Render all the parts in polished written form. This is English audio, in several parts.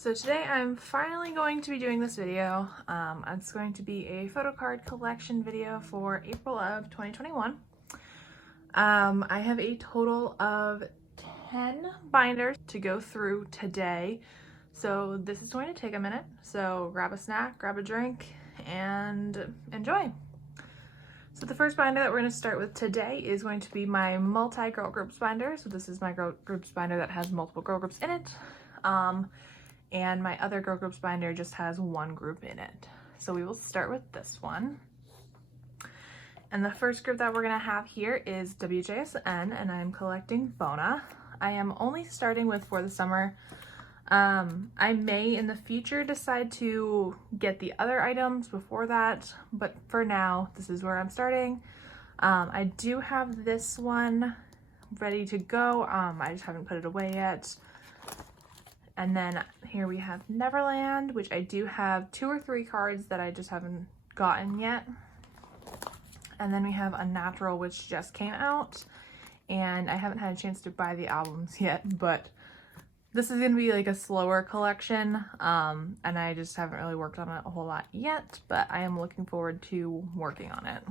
So today I'm finally going to be doing this video. It's going to be a Photocard collection video for April of 2021. I have a total of 10 binders to go through today. So this is going to take a minute. So grab a snack, grab a drink, and enjoy. So the first binder that we're going to start with today is going to be my multi-girl groups binder. So this is my girl groups binder that has multiple girl groups in it. And my other girl groups binder just has one group in it. So we will start with this one. And the first group that we're gonna have here is WJSN, and I'm collecting Bona. I am only starting with For the Summer. I may in the future decide to get the other items before that, but for now, this is where I'm starting. I do have this one ready to go. I just haven't put it away yet. And then here we have Neverland, which I do have 2 or 3 cards that I just haven't gotten yet. And then we have Unnatural, which just came out, and I haven't had a chance to buy the albums yet, but this is going to be like a slower collection, and I just haven't really worked on it a whole lot yet, but I am looking forward to working on it.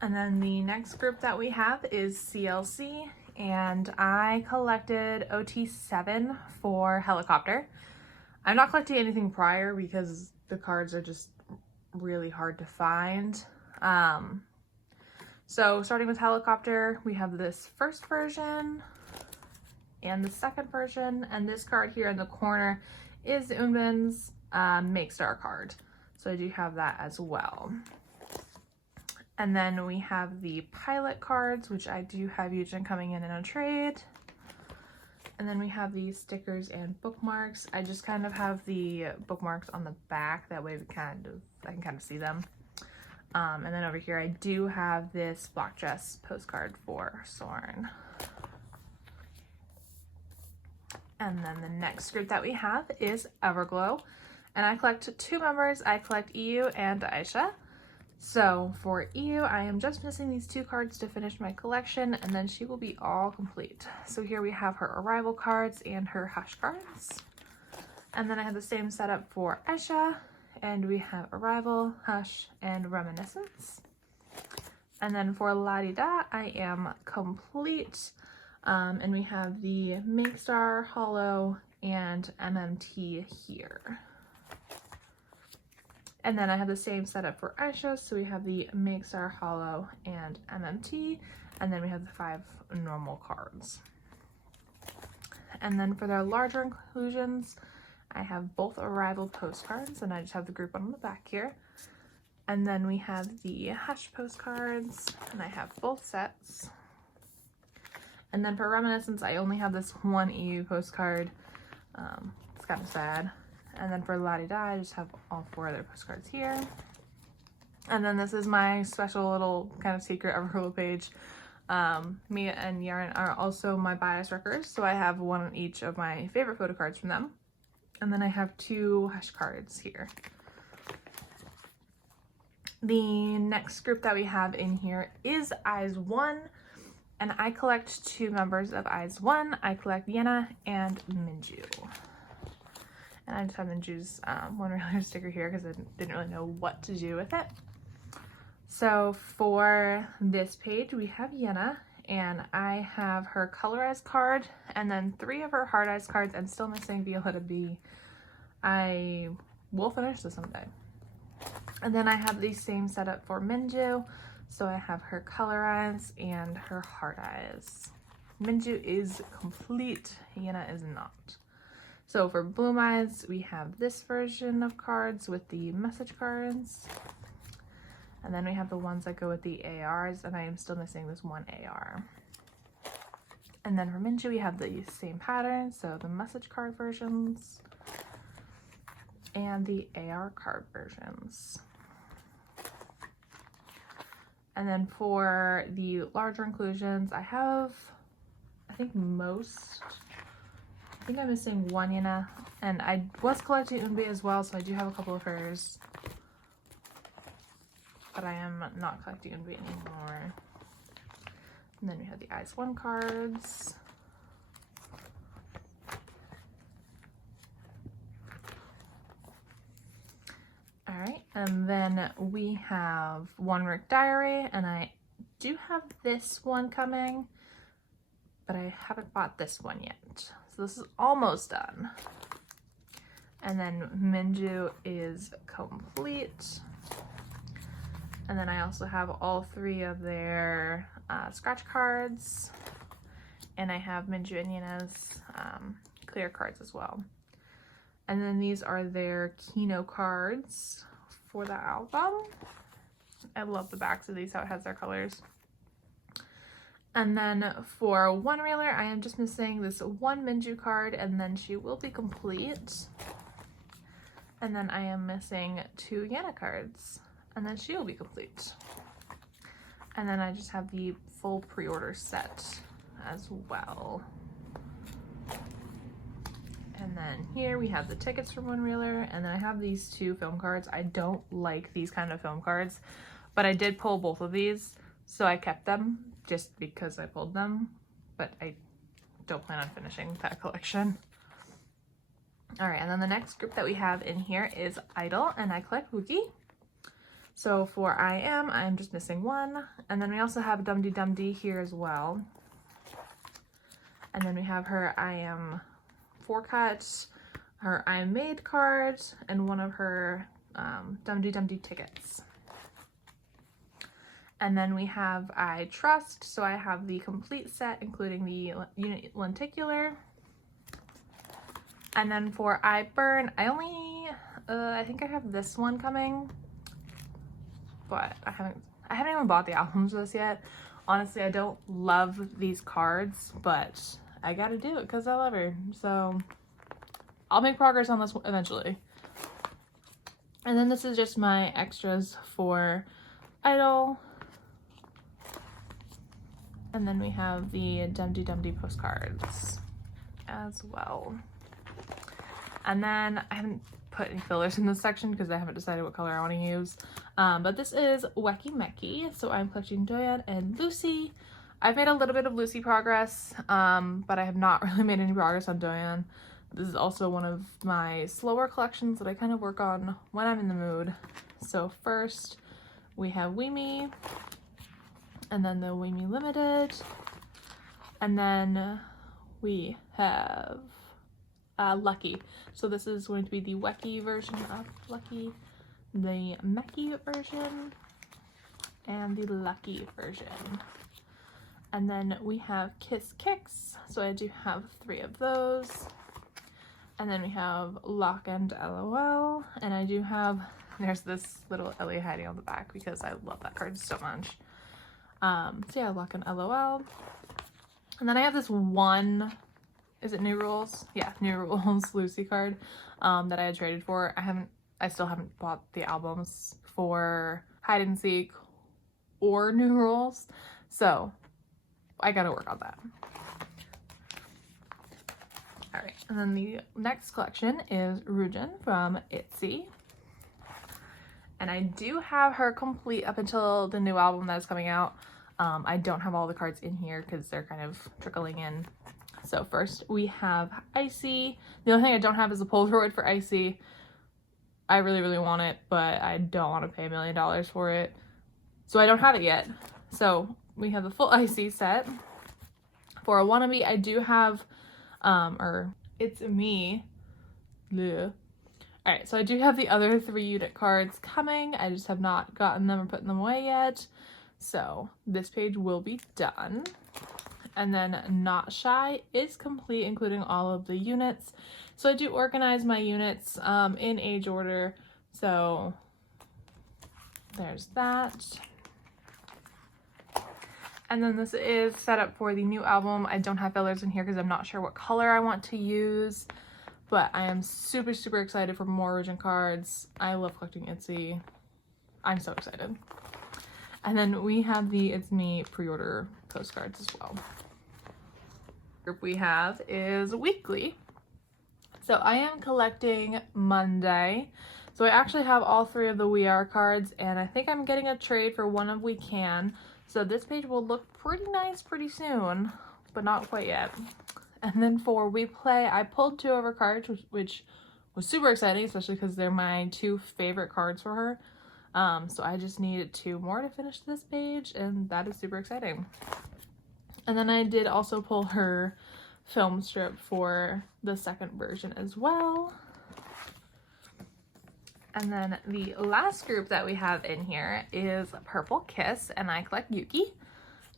And then the next group that we have is CLC. And I collected OT7 for Helicopter. I'm not collecting anything prior because the cards are just really hard to find. So starting with Helicopter, we have this first version and the second version, and this card here in the corner is Eunbin's Make Star card. So I do have that as well. And then we have the pilot cards, which I do have Yujin coming in a trade. And then we have the stickers and bookmarks. I just kind of have the bookmarks on the back. That way I can kind of see them. And then over here, I do have this Black Dress postcard for Soren. And then the next group that we have is Everglow. And I collect 2 members. I collect EU and Aisha. So for EU, I am just missing these 2 cards to finish my collection, and then she will be all complete. So here we have her Arrival cards and her Hush cards. And then I have the same setup for Aisha, and we have Arrival, Hush, and Reminiscence. And then for La Di Da, I am complete, and we have the Make Star, Hollow, and MMT here. And then I have the same setup for Aisha, so we have the Make Star, Hollow, and MMT, and then we have the 5 normal cards. And then for their larger inclusions, I have both Arrival postcards, and I just have the group on the back here. And then we have the Hush postcards, and I have both sets. And then for Reminiscence, I only have this one EU postcard. It's kind of sad. And then for La Di Da, I just have all 4 other postcards here. And then this is my special little kind of secret Everglow page. Mia and Yaren are also my bias wreckers, so I have one on each of my favorite photo cards from them. And then I have 2 Hush cards here. The next group that we have in here is IZ*ONE, and I collect 2 members of IZ*ONE. I collect Yena and Minju. And I just have Minju's one regular sticker here because I didn't really know what to do with it. So for this page, we have Yena, and I have her colorized card, and then 3 of her hard eyes cards. I'm still missing Violetta B. I will finish this someday. And then I have the same setup for Minju. So I have her color eyes and her hard eyes. Minju is complete, Yena is not. So for Bloom Eyes, we have this version of cards with the message cards. And then we have the ones that go with the ARs, and I am still missing this one AR. And then for Minju, we have the same pattern, so the message card versions and the AR card versions. And then for the larger inclusions, I have, I think I'm missing one Yena, and I was collecting Eunbi as well, so I do have a couple of hers, but I am not collecting Eunbi anymore. And then we have the IZ*ONE cards, And then we have One Rick Diary, and I do have this one coming, but I haven't bought this one yet. So this is almost done. And then Minju is complete. And then I also have all 3 of their scratch cards. And I have Minju and Yina's clear cards as well. And then these are their Kino cards for the album. I love the backs of these, how it has their colors. And then for One Reeler, I am just missing this one Minju card, and then she will be complete. And then I am missing 2 Yana cards, and then she will be complete. And then I just have the full pre-order set as well. And then here we have the tickets from One Reeler, and then I have these 2 film cards. I don't like these kind of film cards, but I did pull both of these, so I kept them just because I pulled them, but I don't plan on finishing that collection. All right, and then the next group that we have in here is Idol, and I collect Wookie. So for I'm just missing 1, and then we also have Dum Dee Dum Dee here as well. And then we have her I Am 4-cut, her I Am Made card, and one of her Dum Dee Dum Dee tickets. And then we have I Trust, so I have the complete set, including the unit lenticular. And then for I Burn, I only, I think I have this one coming, but I haven't even bought the albums of this yet. Honestly, I don't love these cards, but I gotta do it because I love her. So I'll make progress on this eventually. And then this is just my extras for Idol. And then we have the Dum Dee Dum Dee postcards as well. And then I haven't put any fillers in this section because I haven't decided what color I want to use. But this is Weki Meki. So I'm collecting Doyeon and Lucy. I've made a little bit of Lucy progress, but I have not really made any progress on Doyeon. This is also one of my slower collections that I kind of work on when I'm in the mood. So first we have Weemy, and then the Weemy Limited, and then we have Lucky. So this is going to be the Weki version of Lucky, the Meki version, and the Lucky version. And then we have Kiss Kicks, so I do have 3 of those. And then we have Lock and LOL, and I do have, there's this little Ellie hiding on the back because I love that card so much. So yeah, Lock and LOL. And then I have this one, is it New Rules? Yeah, New Rules Lucy card that I had traded for. I still haven't bought the albums for Hide and Seek or New Rules, so I gotta work on that. All right, and then the next collection is Rujin from ITZY. And I do have her complete up until the new album that is coming out. I don't have all the cards in here because they're kind of trickling in. So first we have Icy. The only thing I don't have is a Polaroid for Icy. I really, really want it, but I don't want to pay $1 million for it. So I don't have it yet. So we have the full Icy set. For a Wannabe, I do have, or It's Me. Bleh. Alright, so I do have the other 3 unit cards coming. I just have not gotten them or put them away yet. So this page will be done. And then Not Shy is complete, including all of the units. So I do organize my units in age order. So there's that. And then this is set up for the new album. I don't have fillers in here because I'm not sure what color I want to use. But I am super, super excited for more Origin cards. I love collecting ITZY. I'm so excited. And then we have the It's Me pre-order postcards as well. The group we have is Weekly. So I am collecting Monday. So I actually have all 3 of the We Are cards, and I think I'm getting a trade for one of We Can. So this page will look pretty nice pretty soon, but not quite yet. And then for We Play, I pulled 2 of her cards, which was super exciting, especially because they're my 2 favorite cards for her. So I just need 2 more to finish this page, and that is super exciting. And then I did also pull her film strip for the second version as well. And then the last group that we have in here is Purple Kiss, and I collect Yuki,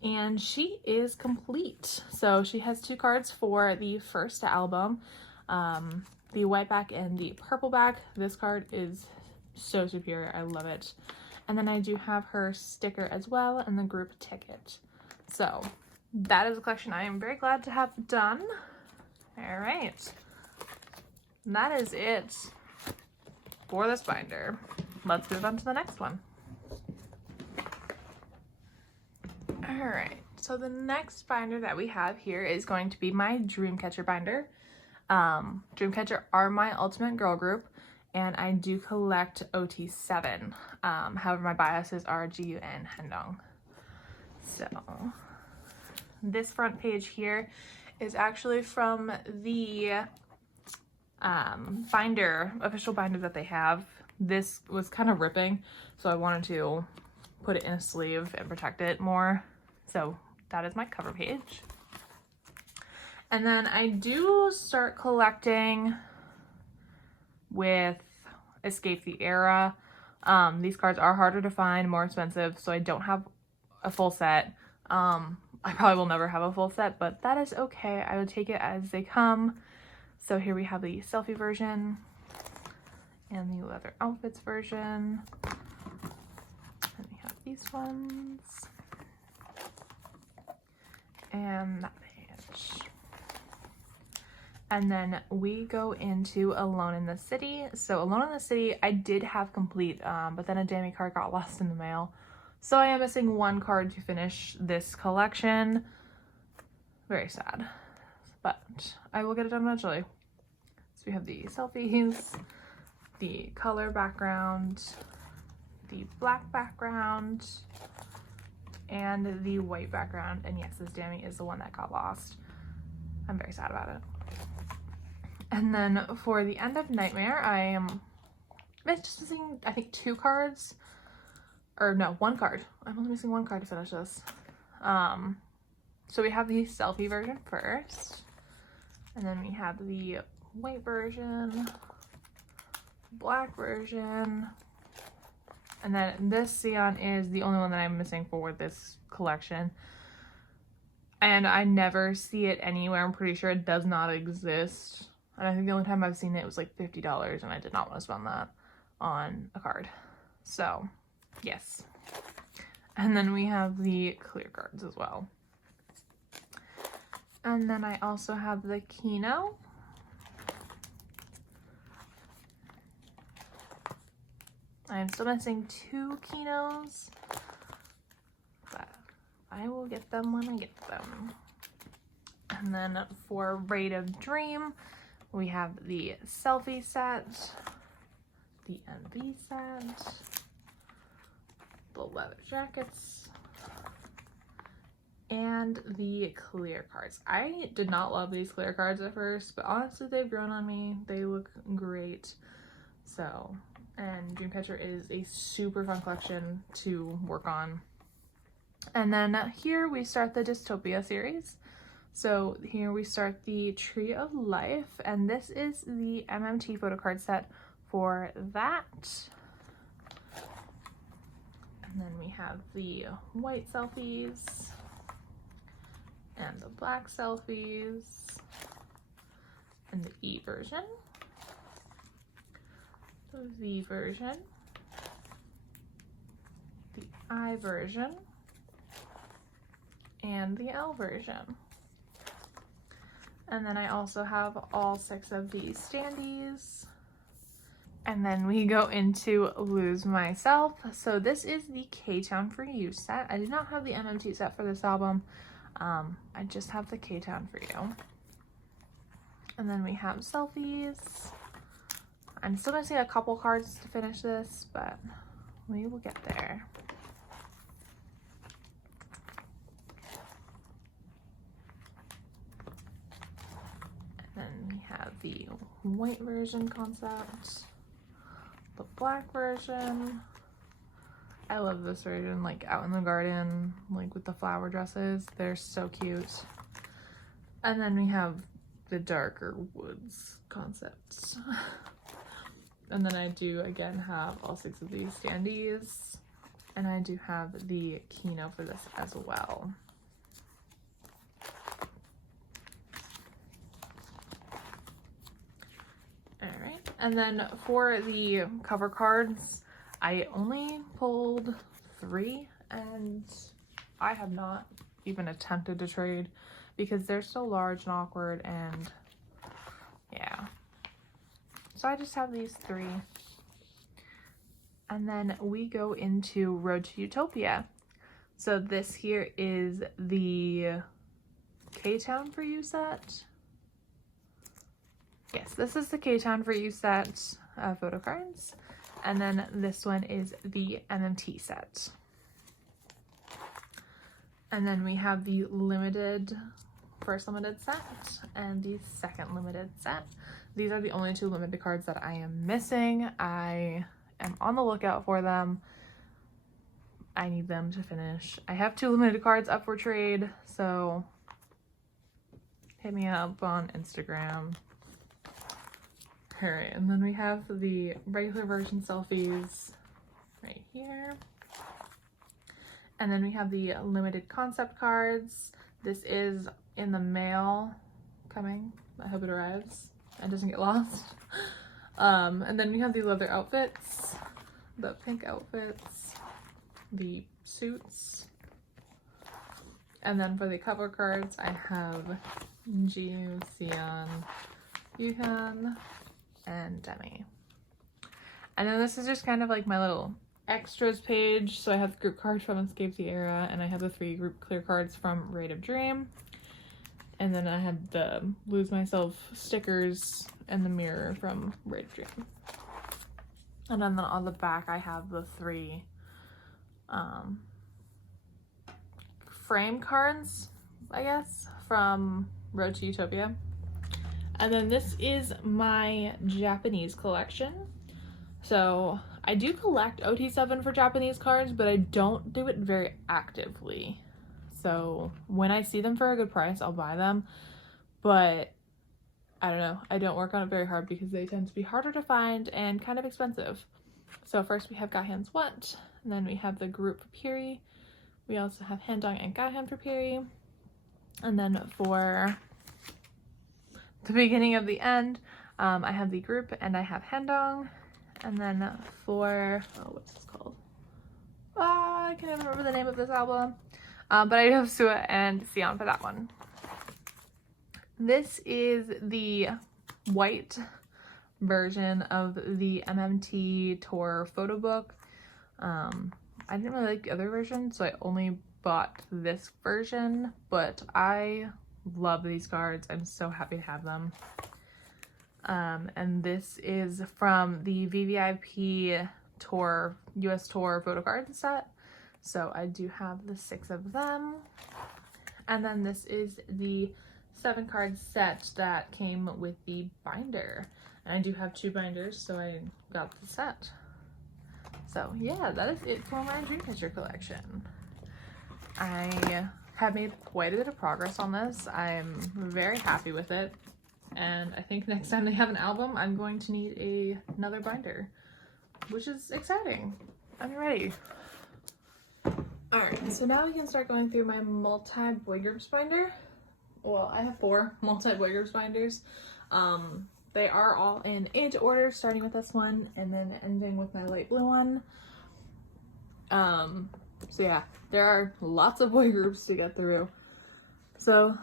and she is complete. So she has 2 cards for the first album, the white back and the purple back. This card is so superior, I love it. And then I do have her sticker as well and the group ticket. So that is a collection I am very glad to have done. All right, that is it for this binder. Let's move on to the next one. All right, so the next binder that we have here is going to be my Dreamcatcher binder. Dreamcatcher are my ultimate girl group, and I do collect OT7. However, my biases are GU and Handong. So this front page here is actually from the official binder that they have. This was kind of ripping, so I wanted to put it in a sleeve and protect it more. So that is my cover page. And then I do start collecting with Escape the Era. These cards are harder to find, more expensive, so I don't have a full set. I probably will never have a full set, but that is okay. I will take it as they come. So here we have the selfie version and the leather outfits version. And we have these ones. And that page. And then we go into Alone in the City. So Alone in the City, I did have complete, but then a Dammy card got lost in the mail. So I am missing 1 card to finish this collection. Very sad, but I will get it done eventually. So we have the selfies, the color background, the black background, and the white background. And yes, this Dammy is the one that got lost. I'm very sad about it. And then for the end of Nightmare, I'm just missing, I think, 2 cards. Or no, 1 card. I'm only missing 1 card to finish this. So we have the selfie version first. And then we have the white version, black version. And then this Sion is the only one that I'm missing for this collection. And I never see it anywhere. I'm pretty sure it does not exist. And I think the only time I've seen it was like $50, and I did not want to spend that on a card. So, yes. And then we have the clear cards as well. And then I also have the Kino. I'm still missing 2 Kinos, but I will get them when I get them. And then for Raid of Dream, we have the selfie set, the MV set, the leather jackets, and the clear cards. I did not love these clear cards at first, but honestly they've grown on me. They look great. So, and Dreamcatcher is a super fun collection to work on. And then here we start the Dystopia series. So here we start the Tree of Life, and this is the MMT photo card set for that. And then we have the white selfies and the black selfies and the E version, the V version, the I version, and the L version. And then I also have all 6 of these standees. And then we go into Lose Myself. So this is the K-Town for You set. I did not have the MMT set for this album. I just have the K-Town for You. And then we have selfies. I'm still missing a couple cards to finish this, but we will get there. And then we have the white version concept, the black version, I love this version, like out in the garden, like with the flower dresses. They're so cute. And then we have the darker Woodz concepts. And then I do again have all 6 of these standees. And I do have the Kino for this as well. Alright, and then for the cover cards, I only pulled 3 and I have not even attempted to trade because they're so large and awkward, and yeah. So I just have these 3. And then we go into Road to Utopia. So this here is the K-Town for You set. Yes, this is the K-Town for You set photo cards. And then this one is the MMT set. And then we have the first limited set and the second limited set. These are the only 2 limited cards that I am missing. I am on the lookout for them. I need them to finish. I have 2 limited cards up for trade, so hit me up on Instagram. Alright, and then we have the regular version selfies right here. And then we have the limited concept cards. This is in the mail coming. I hope it arrives and doesn't get lost. And then we have the leather outfits, the pink outfits, the suits. And then for the cover cards, I have Jiu, Sion, Yuhan, and Demi. And then this is just kind of like my little extras page. So I have the group cards from Escape the Era, and I have the 3 group clear cards from Raid of Dream. And then I have the Lose Myself stickers and the mirror from Raid of Dream. And then on the back I have the 3 frame cards, I guess, from Road to Utopia. And then this is my Japanese collection. So I do collect OT7 for Japanese cards, but I don't do it very actively. So when I see them for a good price, I'll buy them. But I don't know, I don't work on it very hard because they tend to be harder to find and kind of expensive. So first we have Gahan's What, and then we have the group for Puri. We also have Handong and Gahan for Puri. And then for the beginning of the end, I have the group and I have Handong. And then for, what's this called? I can't even remember the name of this album. But I have Sua and Sion for that one. This is the white version of the MMT tour photo book. I didn't really like the other version, so I only bought this version, but I love these cards. I'm so happy to have them. And this is from the VVIP tour, US tour photo card set. So I do have the 6 of them. And then this is the 7 card set that came with the binder. And I do have 2 binders, so I got the set. So yeah, that is it for my Dreamcatcher collection. I have made quite a bit of progress on this. I'm very happy with it. And I think next time they have an album, I'm going to need another binder, which is exciting. I'm ready. Alright, so now we can start going through my multi-boy groups binder. Well, I have 4 multi-boy groups binders. They are all in age order, starting with this one and then ending with my light blue one. So yeah, there are lots of boy groups to get through. So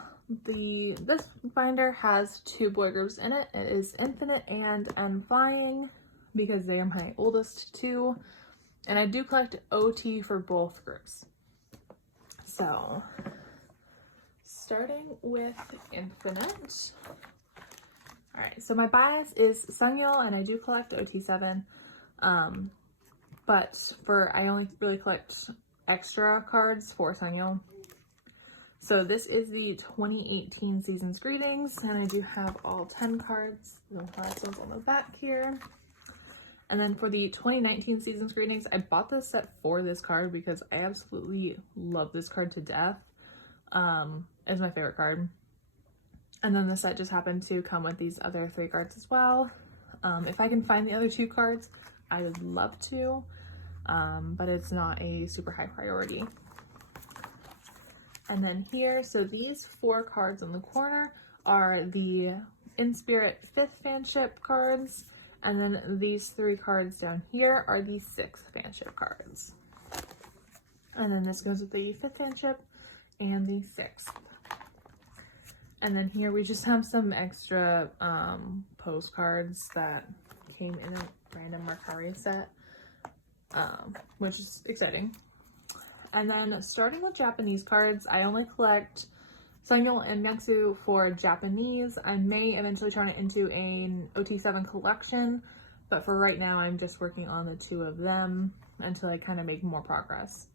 this binder has 2 boy groups in it. It is Infinite and I'm Flying because they are my oldest 2. And I do collect OT for both groups. So, starting with Infinite. Alright, so my bias is Sungyeol and I do collect OT7. But I only really collect extra cards for Sungyeol. So this is the 2018 Season's Greetings, and I do have all 10 cards. The last one's on the back here. And then for the 2019 Seasons Greetings, I bought this set for this card because I absolutely love this card to death. It's my favorite card. And then the set just happened to come with these other 3 cards as well. If I can find the other 2 cards, I would love to, but it's not a super high priority. And then here, so these 4 cards in the corner are the In Spirit 5th fanship cards, and then these 3 cards down here are the 6th fanship cards. And then this goes with the 5th fanship and the 6th. And then here we just have some extra postcards that came in a random Mercari set, which is exciting. And then starting with Japanese cards, I only collect Sangyeol and Myungsu for Japanese. I may eventually turn it into an OT7 collection, but for right now I'm just working on the 2 of them until I kind of make more progress.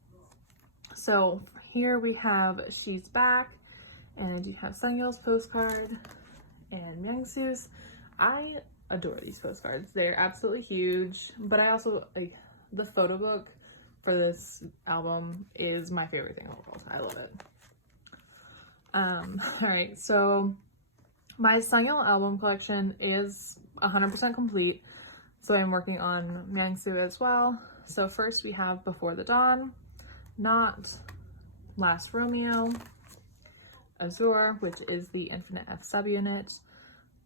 So here we have She's Back, and I do have Sangyeol's postcard and Myungsu's. I adore these postcards. They're absolutely huge, but I also like the photo book for this album is my favorite thing in the world. I love it. Alright, so my Sangyeol album collection is 100% complete, so I'm working on Myungsu as well. So first we have Before the Dawn, Not, Last Romeo, Azure, which is the Infinite F subunit,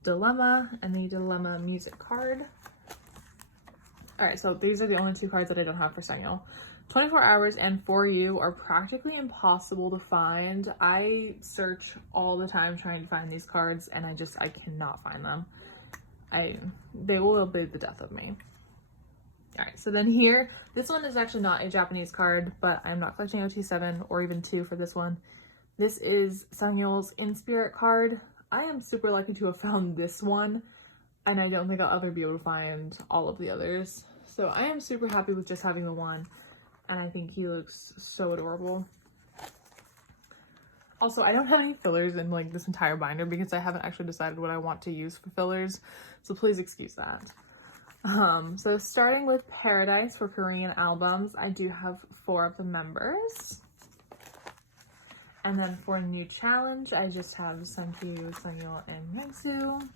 Dilemma, and the Dilemma music card. Alright, so these are the only 2 cards that I don't have for Sangyeol. 24 Hours and For You are practically impossible to find. I search all the time trying to find these cards, and I cannot find them. They will be the death of me. Alright, so then here, this one is actually not a Japanese card, but I'm not collecting OT7 or even 2 for this one. This is Sangyeol's In Spirit card. I am super lucky to have found this one, and I don't think I'll ever be able to find all of the others. So I am super happy with just having the one, and I think he looks so adorable. Also, I don't have any fillers in like this entire binder because I haven't actually decided what I want to use for fillers, so please excuse that. So starting with Paradise for Korean albums, I do have 4 of the members. And then for New Challenge, I just have Sunkyu, Sangyeol, and Myungsu.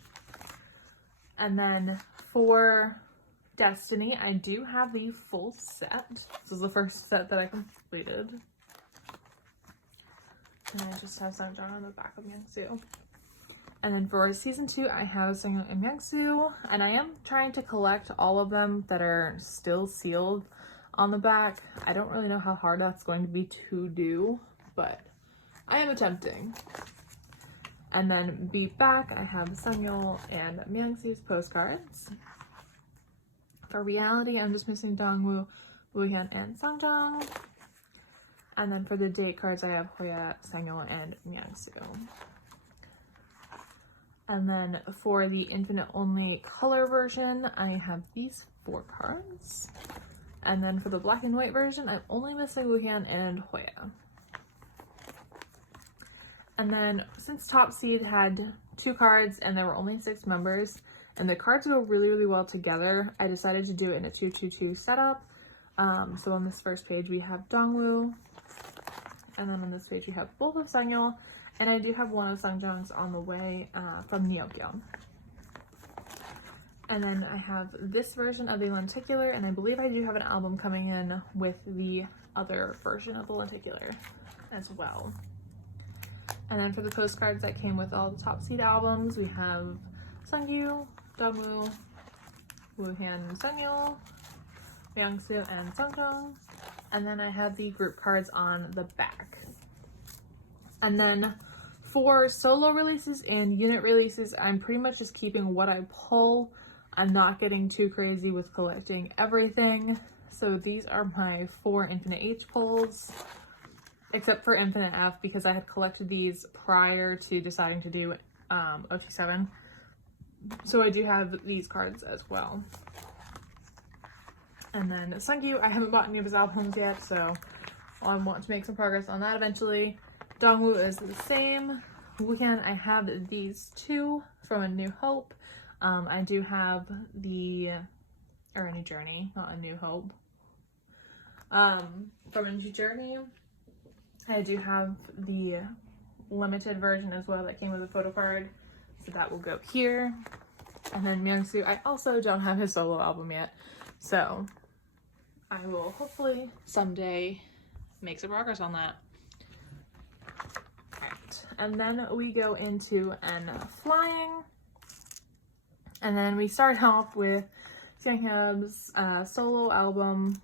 And then for Destiny, I do have the full set. This is the first set that I completed. And I just have Sunjung on the back of Myungsu. And then for season 2, I have Sangyeol and Myungsu, and I am trying to collect all of them that are still sealed on the back. I don't really know how hard that's going to be to do, but I am attempting. And then Beat Back, I have Sangyeol and Myungsu's postcards. For Reality, I'm just missing Dongwoo, Woohyun, and Sungjung. And then for the date cards, I have Hoya, Sangyeol, and Myungsu. And then for the Infinite Only color version, I have these 4 cards. And then for the black and white version, I'm only missing Woohyun and Hoya. And then since Top Seed had 2 cards and there were only 6 members, and the cards go really, really well together, I decided to do it in a 2-2-2 setup. So on this first page, we have Dongwoo, and then on this page, we have both of Sangyeol, and I do have one of Sungjung's on the way from Neokyeon. And then I have this version of the lenticular, and I believe I do have an album coming in with the other version of the lenticular as well. And then for the postcards that came with all the Top Seed albums, we have Sungyu, Dongwoo, Woohyun, Sangyeol, Myungsu, and Sungjung. And then I have the group cards on the back. And then for solo releases and unit releases, I'm pretty much just keeping what I pull. I'm not getting too crazy with collecting everything. So these are my 4 Infinite H pulls, except for Infinite F because I had collected these prior to deciding to do OT7. So I do have these cards as well. And then Sungyu, I haven't bought any of his albums yet, so I want to make some progress on that eventually. Dongwoo is the same. Woohyun, I have these 2 from A New Hope. I do have the or A New Journey, not A New Hope. From A New Journey, I do have the limited version as well that came with a photo card, so that will go here. And then Myungsu, I also don't have his solo album yet, so I will hopefully someday make some progress on that. Alright, and then we go into N Flying, and then we start off with Sanghyun's solo album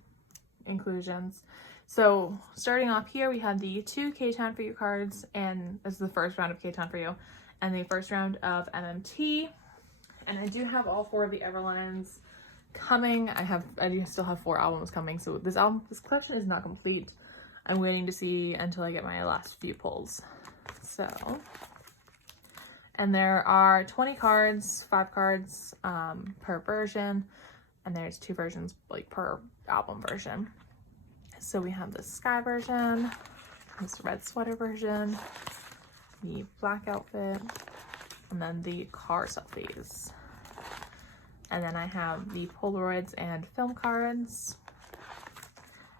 inclusions. So starting off here, we have the 2 K-Town For You cards, and this is the first round of K-Town For You, and the first round of MMT. And I do have all 4 of the Everlines coming. I do still have 4 albums coming, so this collection is not complete. I'm waiting to see until I get my last few pulls. So, and there are 20 cards, 5 cards per version, and there's 2 versions like per album version. So we have the sky version, this red sweater version, the black outfit, and then the car selfies. And then I have the Polaroids and film cards.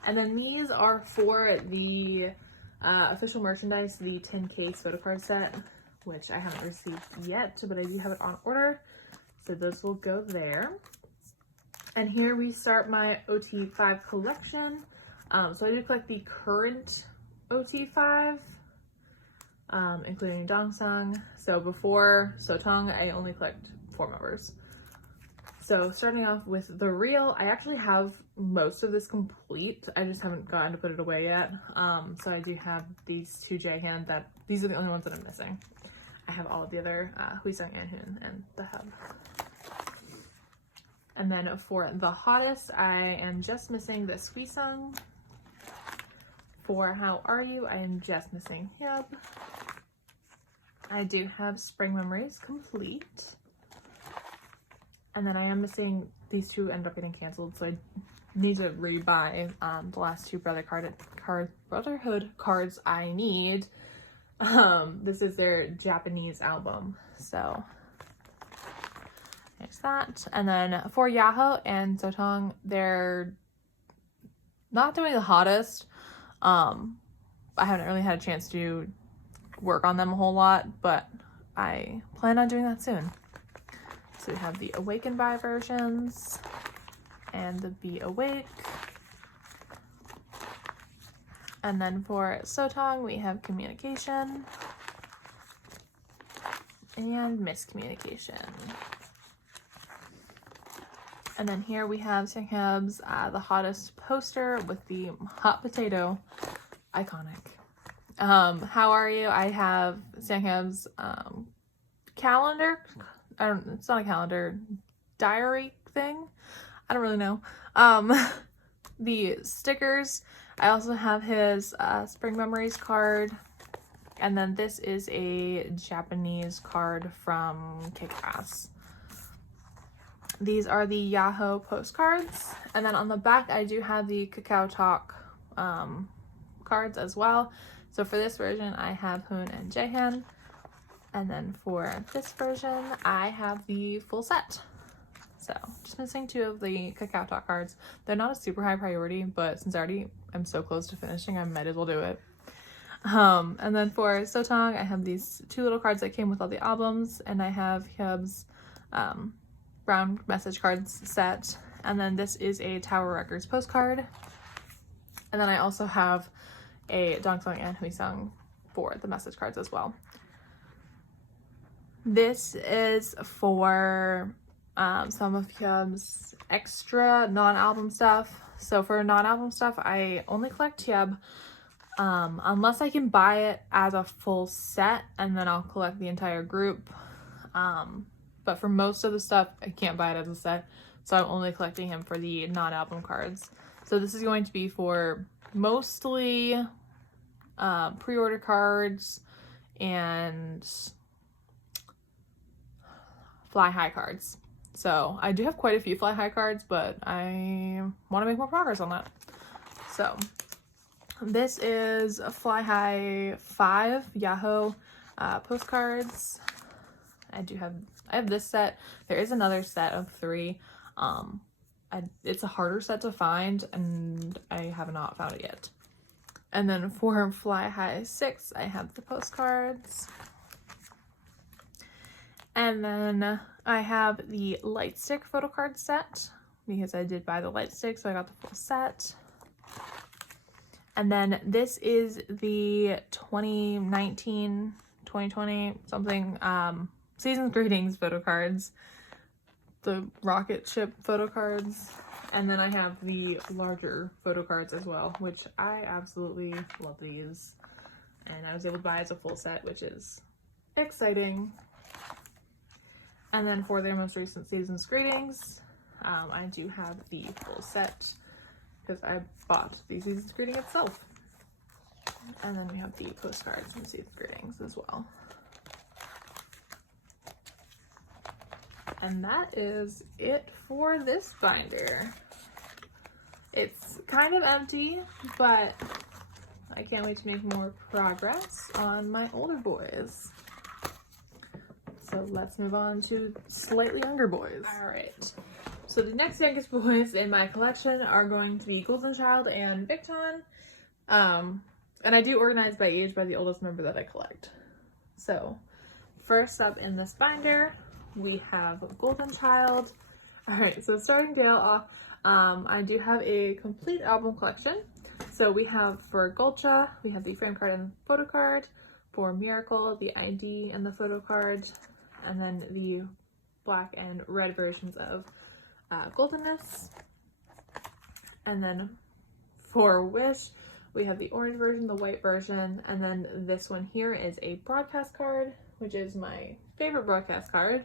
And then these are for the official merchandise, the 10 case photo card set, which I haven't received yet, but I do have it on order. So those will go there. And here we start my OT5 collection. So I do collect the current OT5, including Dongsung. So before Sotong, I only collect 4 members. So starting off with the reel, I actually have most of this complete. I just haven't gotten to put it away yet. So I do have these 2 Jaehan these are the only ones that I'm missing. I have all of the other Huisung, Anhoon, and the Hub. And then for the hottest, I am just missing this Huisung. For How Are You, I am just missing Hyub. I do have Spring Memories complete. And then I am missing, these 2 ended up getting canceled, so I need to rebuy the last 2 Brotherhood cards I need. This is their Japanese album, so there's that. And then for Yaho and Sotong, they're not doing the hottest. I haven't really had a chance to work on them a whole lot, but I plan on doing that soon. So we have the Awaken By versions and the Be Awake. And then for Sotong, we have Communication and Miscommunication. And then here we have Sanghyun's the hottest poster with the hot potato, iconic. How Are You? I have Sanghyun's calendar. It's not a calendar, diary thing. I don't really know. The stickers. I also have his Spring Memories card. And then this is a Japanese card from Kick-Ass. These are the Yahoo postcards. And then on the back, I do have the Kakao Talk cards as well. So for this version, I have Hoon and Jaehan. And then for this version, I have the full set. So just missing 2 of the Kakao Talk cards. They're not a super high priority, but since I already am so close to finishing, I might as well do it. And then for Sotong, I have these 2 little cards that came with all the albums, and I have Hyub's brown message cards set. And then this is a Tower Records postcard. And then I also have a Dongsung and Huisung for the message cards as well. This is for some of Hyub's extra non-album stuff. So for non-album stuff, I only collect Hyub unless I can buy it as a full set, and then I'll collect the entire group. But for most of the stuff, I can't buy it as a set, so I'm only collecting him for the non-album cards. So this is going to be for mostly pre-order cards and Fly High cards. So I do have quite a few Fly High cards, but I want to make more progress on that. So this is a Fly High 5 Yahoo postcards. I have this set. There is another set of 3, it's a harder set to find, and I have not found it yet. And then for Fly High 6, I have the postcards. And then I have the light stick photo card set because I did buy the light stick, so I got the full set. And then this is the 2019, 2020 something Season's Greetings photo cards, the rocket ship photo cards. And then I have the larger photo cards as well, which I absolutely love these. And I was able to buy as a full set, which is exciting. And then for their most recent Season's Greetings, I do have the full set because I bought the Season's Greeting itself. And then we have the postcards and Season's Greetings as well. And that is it for this binder. It's kind of empty, but I can't wait to make more progress on my older boys. So let's move on to slightly younger boys. All right. So the next youngest boys in my collection are going to be Golden Child and Victon. And I do organize by age by the oldest member that I collect. So first up in this binder, we have Golden Child. All right, so starting Dale off, I do have a complete album collection. So we have for Gulcha, we have the frame card and photo card. For Miracle, the ID and the photo card. And then the black and red versions of Goldenness. And then for Wish, we have the orange version, the white version, and then this one here is a broadcast card, which is my favorite broadcast card.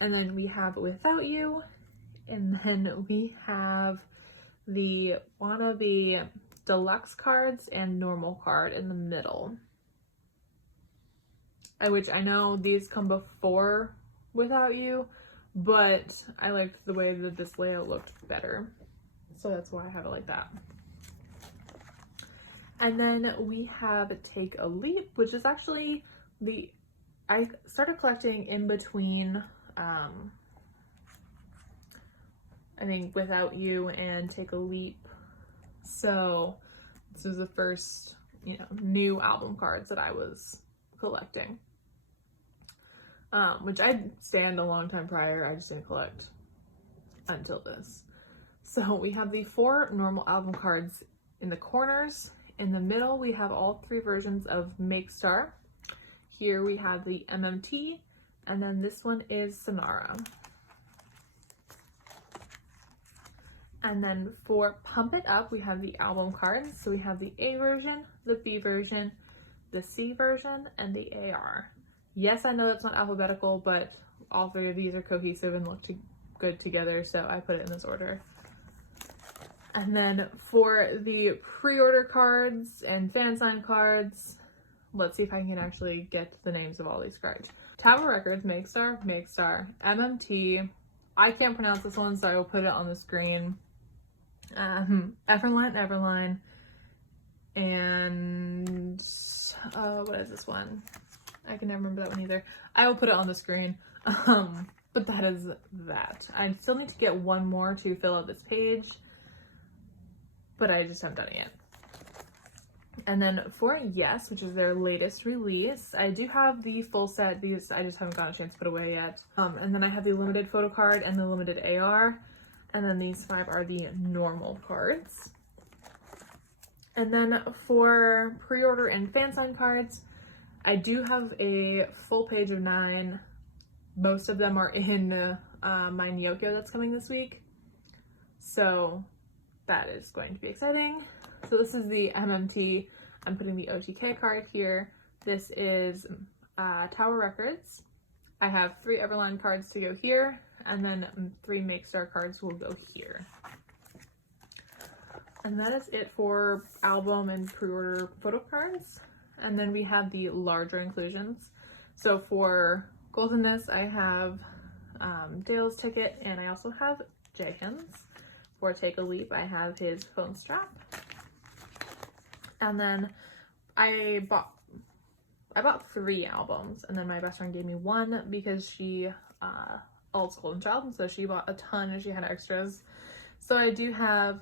And then we have Without You, and then we have the Wannabe deluxe cards and normal card in the middle. Which I know these come before Without You, but I liked the way that this layout looked better. So that's why I have it like that. And then we have Take a Leap, which is actually I started collecting in between, I think Without You and Take a Leap. So this was the first, new album cards that I was collecting. Which I'd stand a long time prior, I just didn't collect until this. So we have the 4 normal album cards in the corners. In the middle, we have all 3 versions of Make Star. Here we have the MMT, and then this one is Sonara. And then for Pump It Up, we have the album cards. So we have the A version, the B version, the C version, and the AR. Yes, I know that's not alphabetical, but all 3 of these are cohesive and look good together, so I put it in this order. And then for the pre-order cards and fan sign cards, let's see if I can actually get the names of all these cards. Tower Records, Make Star, MMT. I can't pronounce this one, so I will put it on the screen. Everline, and what is this one? I can never remember that one either. I will put it on the screen. But that is that. I still need to get one more to fill out this page, but I just haven't done it yet. And then for Yes, which is their latest release, I do have the full set. These I just haven't gotten a chance to put away yet. And then I have the limited photo card and the limited AR. And then these 5 are the normal cards. And then for pre-order and fan sign cards, I do have a full page of 9. Most of them are in my Nyokyo that's coming this week. So that is going to be exciting. So this is the MMT. I'm putting the OTK card here. This is Tower Records. I have 3 Everline cards to go here, and then 3 Make Star cards will go here. And that is it for album and pre-order photo cards. And then we have the larger inclusions. So for Goldenness, I have Dale's ticket, and I also have Jaehyun's. For Take a Leap, I have his phone strap. And then I bought 3 albums, and then my best friend gave me 1 because she loves Golden Child, and so she bought a ton and she had extras. So I do have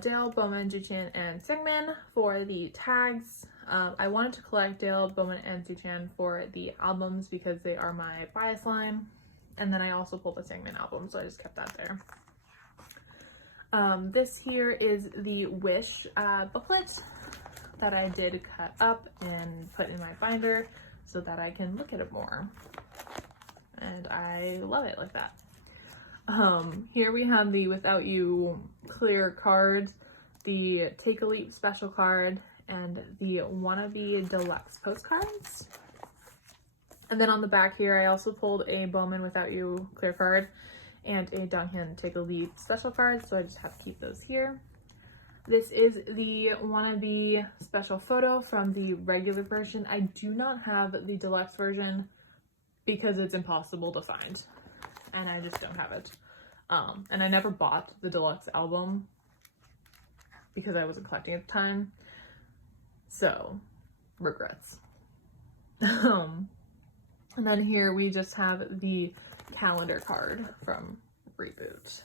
Dale, Bowman, Juchan, and Singmin for the tags. I wanted to collect Dale, Bowman, and Juchan for the albums because they are my bias line. And then I also pulled the Singmin album, so I just kept that there. This here is the Wish booklet that I did cut up and put in my binder so that I can look at it more. And I love it like that. Here we have the Without You clear cards, the Take a Leap special card, and the Wannabe deluxe postcards. And then on the back here, I also pulled a Bowman Without You clear card and a Donghyun Take a Leap special card, so I just have to keep those here. This is the Wannabe special photo from the regular version. I do not have the deluxe version because it's impossible to find, and I just don't have it. And I never bought the deluxe album because I wasn't collecting at the time, so regrets. And then here we just have the calendar card from Reboot.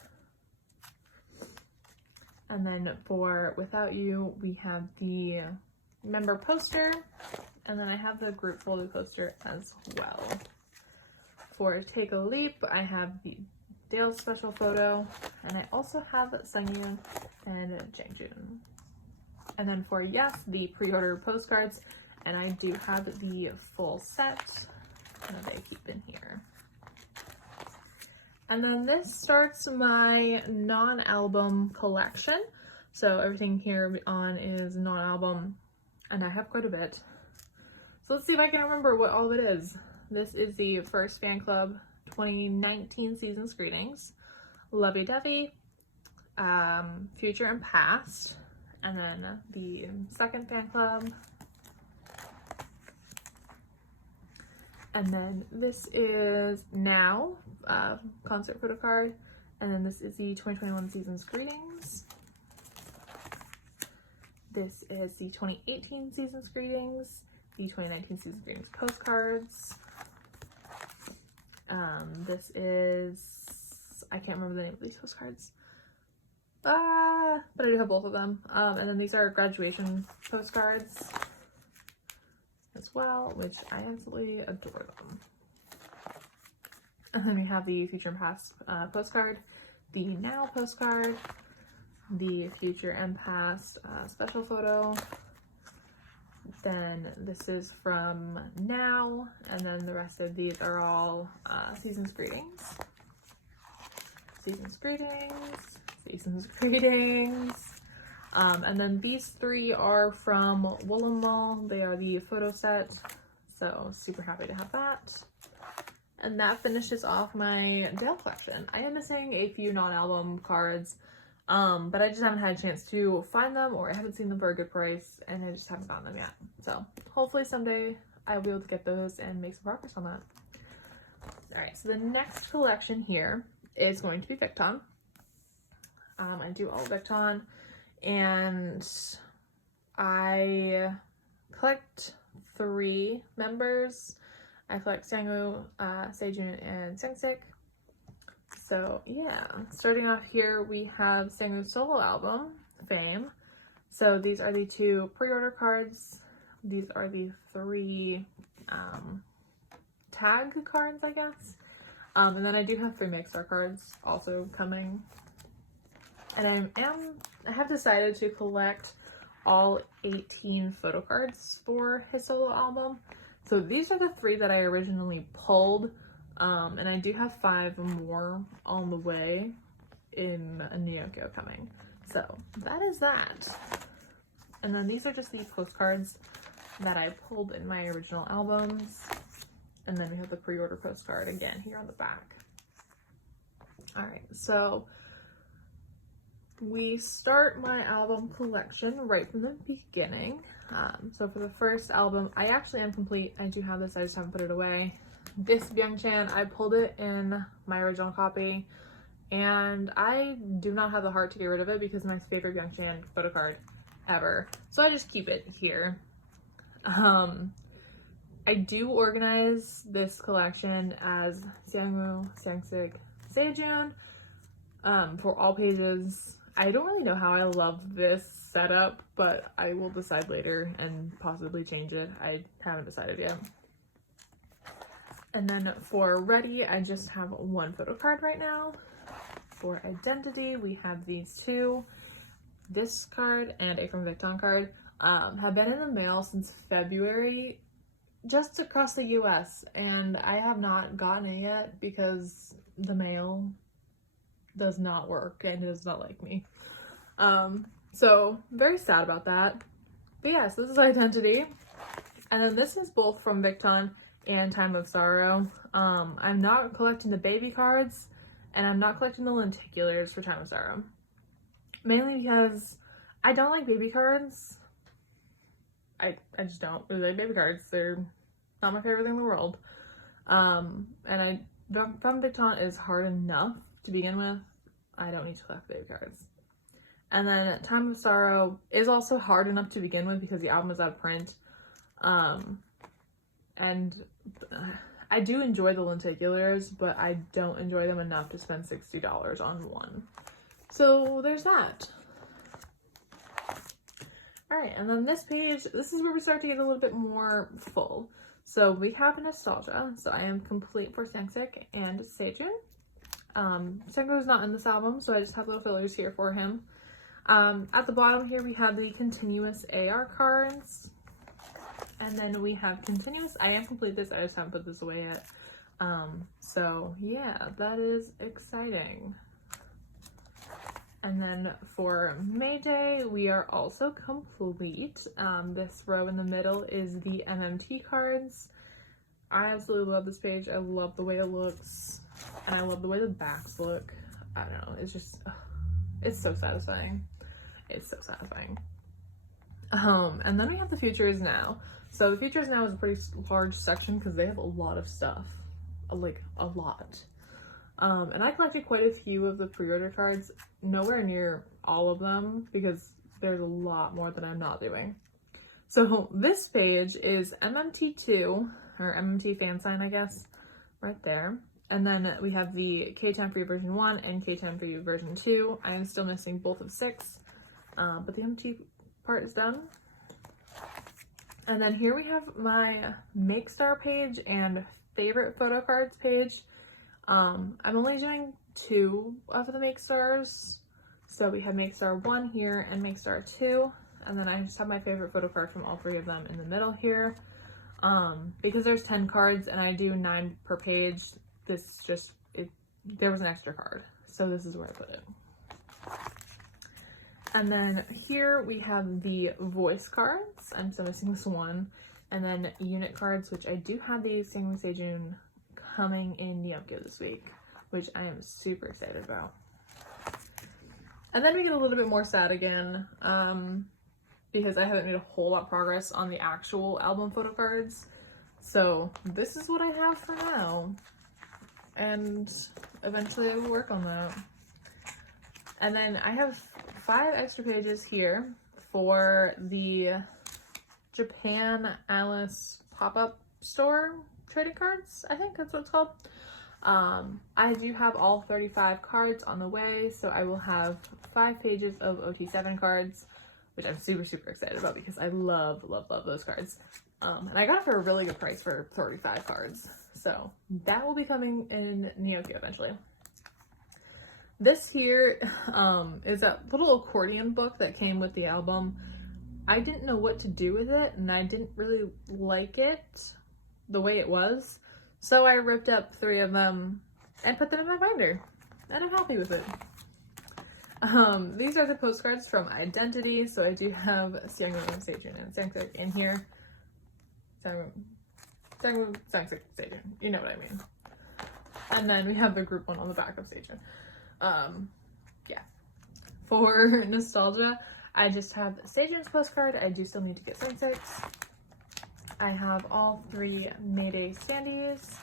And then for Without You, we have the member poster, and then I have the group folded poster as well. For Take a Leap, I have the Dale's special photo, and I also have Sungyoon and Jangjoon. And then for Yes, the pre-order postcards, and I do have the full set that I keep in here. And then this starts my non-album collection. So everything here on is non-album, and I have quite a bit. So let's see if I can remember what all of it is. This is the first fan club 2019 season's greetings, Lovey Dovey, Future and Past, and then the second fan club. And then this is Now, concert photo card. And then this is the 2021 season's greetings. This is the 2018 season's greetings, the 2019 season's greetings postcards. This is, I can't remember the name of these postcards, but I do have both of them. And then these are graduation postcards as well, which I absolutely adore them. And then we have the Future and Past postcard, the Now postcard, the Future and Past special photo. Then this is from Now, and then the rest of these are all season's greetings. Season's greetings, season's greetings. And then these three are from Woolen. They are the photo set, so super happy to have that. And that finishes off my Dale collection. I am missing a few non-album cards, but I just haven't had a chance to find them, or I haven't seen them for a good price, and I just haven't found them yet. So hopefully someday I'll be able to get those and make some progress on that. Alright, so the next collection here is going to be Victon. I do all Victon, and I collect 3 members. I collect Sangwoo, Sejun, and Sengsik. So yeah, starting off here we have Sangwoo's solo album, Fame. So these are the 2 pre-order cards. These are the 3 tag cards, I guess. And then I do have 3 Mixstar cards also coming. And I have decided to collect all 18 photo cards for his solo album. So these are the 3 that I originally pulled, and I do have 5 more on the way in a Nyoko coming. So that is that. And then these are just the postcards that I pulled in my original albums. And then we have the pre-order postcard again here on the back. All right, so we start my album collection right from the beginning. So for the first album, I actually am complete. I do have this, I just haven't put it away. This Byungchan, I pulled it in my original copy, and I do not have the heart to get rid of it because it's my favorite Byungchan photo card ever. So I just keep it here. I do organize this collection as Sangwoo, Sengsik, Sejun. for all pages. I don't really know how I love this setup, but I will decide later and possibly change it. I haven't decided yet. And then for Ready, I just have one photo card right now. For Identity, we have these two. This card and a from Victon card have been in the mail since February, just across the US, and I have not gotten it yet because the mail does not work and it does not like me. So very sad about that. But yes, this is Identity. And then this is both from Victon and Time of Sorrow. I'm not collecting the baby cards, and I'm not collecting the lenticulars for Time of Sorrow. Mainly because I don't like baby cards. I just don't really like baby cards. They're not my favorite thing in the world. And from Victon is hard enough to begin with. I don't need to collect baby cards. And then Time of Sorrow is also hard enough to begin with because the album is out of print. And I do enjoy the lenticulars, but I don't enjoy them enough to spend $60 on one. So there's that. Alright, and then this page, this is where we start to get a little bit more full. So we have Nostalgia, so I am complete for Sangsik and Sejun. Sengo is not in this album, so I just have little fillers here for him. At the bottom here we have the continuous AR cards. And then we have continuous. I am complete this, I just haven't put this away yet. So yeah, that is exciting. And then for Mayday, we are also complete. This row in the middle is the MMT cards. I absolutely love this page. I love the way it looks, and I love the way the backs look. I don't know, it's just, it's so satisfying. It's so satisfying. And then we have the Futures Now. So the Futures Now is a pretty large section because they have a lot of stuff, like a lot. And I collected quite a few of the pre-order cards, nowhere near all of them because there's a lot more that I'm not doing. So this page is MMT2, or MMT fan sign, I guess, right there. And then we have the K-Time for You version 1 and K-Time for You version 2. I am still missing both of 6, but the MMT part is done. And then here we have my Make Star page and favorite photo cards page. I'm only doing 2 of the Make Stars. So we have Make Star 1 here and Make Star 2. And then I just have my favorite photo card from all 3 of them in the middle here. Because there's 10 cards and I do 9 per page, this just, there was an extra card. So this is where I put it. And then here we have the voice cards. I'm still missing this one. And then unit cards, which I do have the Sangwon Sejun coming in Nyeomkyo this week, which I am super excited about. And then we get a little bit more sad again, because I haven't made a whole lot of progress on the actual album photo cards. So this is what I have for now. And eventually I will work on that. And then I have 5 extra pages here for the Japan Alice pop-up store trading cards. I think that's what it's called. I do have all 35 cards on the way, so I will have 5 pages of OT7 cards, which I'm super, super excited about because I love, love, love those cards. And I got it for a really good price for 35 cards. So that will be coming in Nyeomkyo eventually. This here is that little accordion book that came with the album. I didn't know what to do with it, and I didn't really like it the way it was. So I ripped up 3 of them and put them in my binder, and I'm happy with it. These are the postcards from Identity. So I do have Sangwon Sejun and Sangsik in here. Sangwon, Sangsik, Sejun. You know what I mean. And then we have the group one on the back of Sejun. Yeah. For Nostalgia, I just have Sejun's postcard. I do still need to get Sangsik's. I have all 3 Mayday standees.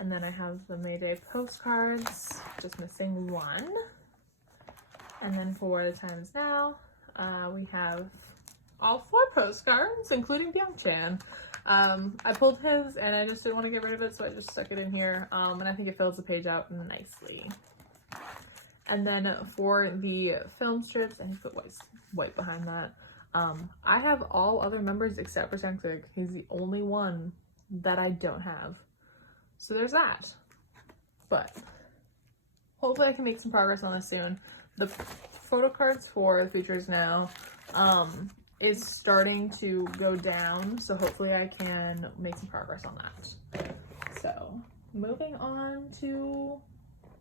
And then I have the Mayday postcards, just missing 1. And then for the Times Now, we have all 4 postcards, including Byung-chan. I pulled his and I just didn't want to get rid of it, so I just stuck it in here. And I think it fills the page out nicely. And then for the film strips, I need to put white behind that. I have all other members except for Sengsik. He's the only one that I don't have. So there's that. But hopefully I can make some progress on this soon. The photo cards for the features now is starting to go down, so hopefully I can make some progress on that. So moving on to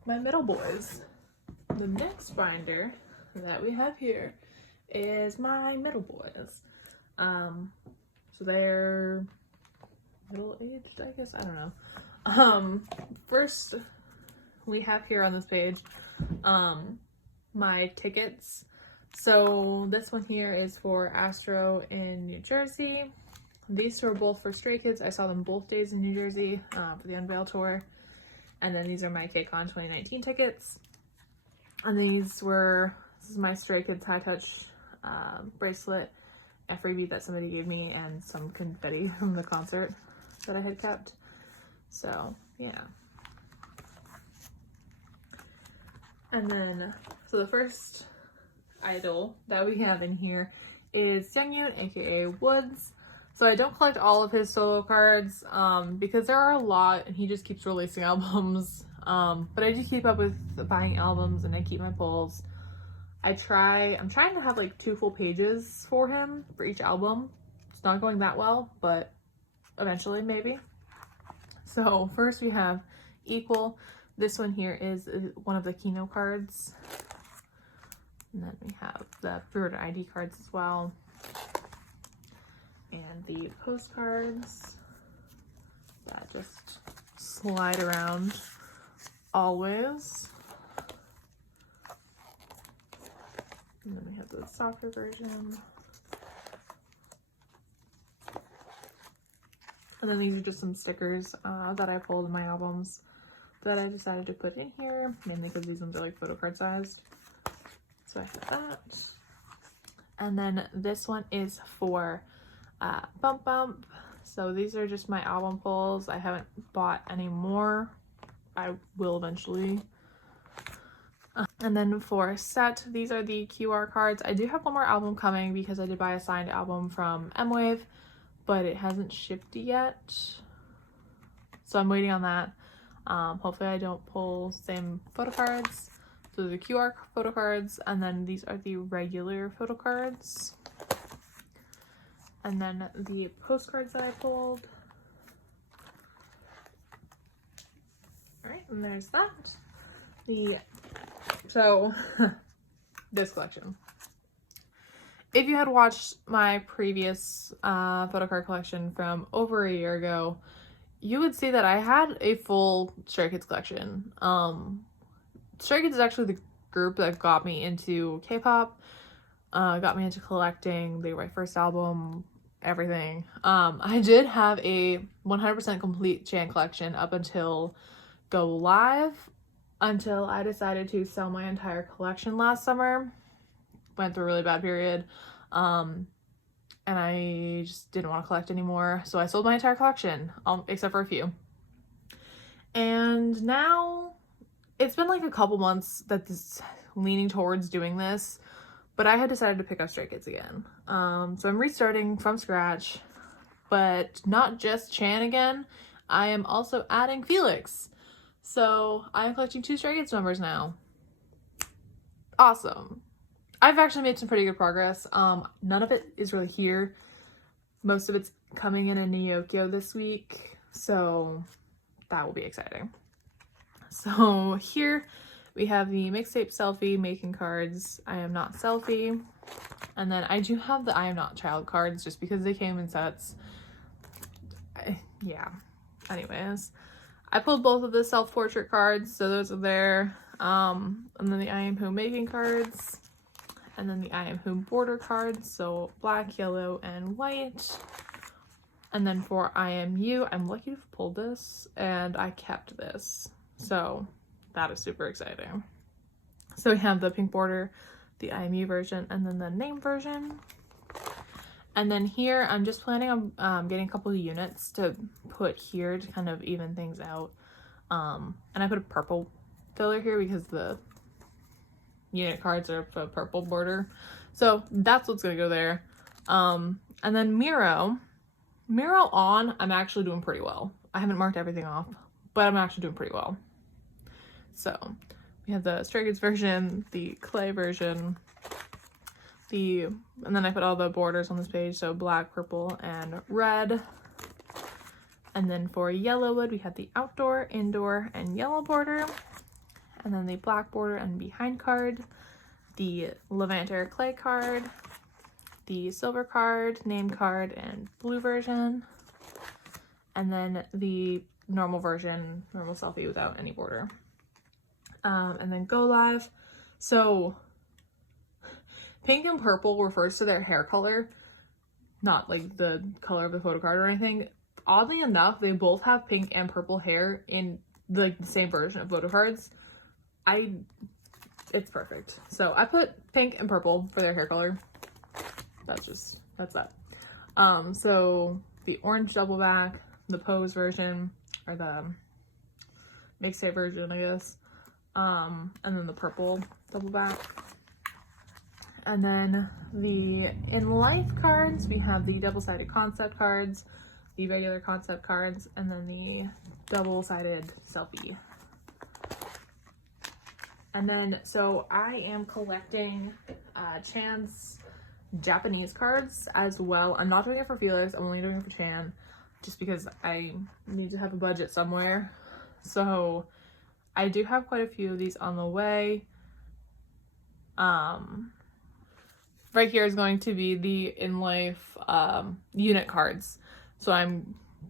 my middle boys. The next binder that we have here is my middle boys. So they're middle-aged, I guess, I don't know. First we have here on this page my tickets. So this one here is for Astro in New Jersey. These two are both for Stray Kids. I saw them both days in New Jersey for the Unveil tour. And then these are my KCON 2019 tickets. And this is my Stray Kids High Touch bracelet, a freebie that somebody gave me, and some confetti from the concert that I had kept. So yeah. And then, so the first idol that we have in here is Seungyoon, aka Woodz. So I don't collect all of his solo cards because there are a lot and he just keeps releasing albums. But I do keep up with buying albums and I keep my pulls. I'm trying to have like 2 full pages for him for each album. It's not going that well, but eventually maybe. So first we have Equal. This one here is one of the Kino cards. And then we have the pre-order ID cards as well. And the postcards that just slide around always. And then we have the softer version. And then these are just some stickers that I pulled in my albums that I decided to put in here, mainly because these ones are like photo card sized. So I have that. And then this one is for Bump Bump. So these are just my album pulls. I haven't bought any more. I will eventually. And then for Set, these are the QR cards. I do have one more album coming because I did buy a signed album from M-Wave, but it hasn't shipped yet. So I'm waiting on that. Hopefully I don't pull same photo cards. So the QR photo cards, and then these are the regular photo cards. And then the postcards that I pulled. Alright, and there's that. So, this collection. If you had watched my previous photo card collection from over a year ago, you would see that I had a full Stray Kids collection. Stray Kids is actually the group that got me into K-pop, got me into collecting. They were my first album, everything. I did have a 100% complete Chan collection up until Go Live, until I decided to sell my entire collection last summer. Went through a really bad period, and I just didn't want to collect anymore, so I sold my entire collection, except for a few. And now it's been like a couple months that's leaning towards doing this, but I had decided to pick up Stray Kids again. So I'm restarting from scratch, but not just Chan again. I am also adding Felix. So I am collecting 2 Stray Kids members now. Awesome. I've actually made some pretty good progress. None of it is really here. Most of it's coming in Nyokyo this week, so that will be exciting. So here we have the mixtape Selfie making cards. I am not Selfie. And then I do have the I am not child cards just because they came in sets. Yeah. Anyways, I pulled both of the self-portrait cards, so those are there. And then the I am who making cards. And then the I am who border cards, so black, yellow, and white. And then for I am you, I'm lucky to have pulled this, and I kept this. So that is super exciting. So we have the pink border, the I am you version, and then the name version. And then here, I'm just planning on getting a couple of units to put here to kind of even things out. And I put a purple filler here because the unit cards are a purple border. So that's what's gonna go there. And then Miro on, I'm actually doing pretty well. I haven't marked everything off, but I'm actually doing pretty well. So we have the Stray Kids version, the clay version, and then I put all the borders on this page, so black, purple, and red. And then for Yellowwood, we have the outdoor, indoor, and yellow border. And then the black border and behind card, the Levanter clay card, the silver card, name card, and blue version. And then the normal version, normal selfie without any border. And then Go Live. So pink and purple refers to their hair color, not like the color of the photocard or anything. Oddly enough, they both have pink and purple hair in like the same version of photocards. It's perfect. So I put pink and purple for their hair color. That's that. So the orange double back, the pose version, or the mixtape version, I guess. And then the purple double back. And then the in life cards, we have the double-sided concept cards, the regular concept cards, and then the double-sided selfie. And then, so I am collecting Chan's Japanese cards as well. I'm not doing it for Felix, I'm only doing it for Chan, just because I need to have a budget somewhere. So I do have quite a few of these on the way. Right here is going to be the in-life unit cards. So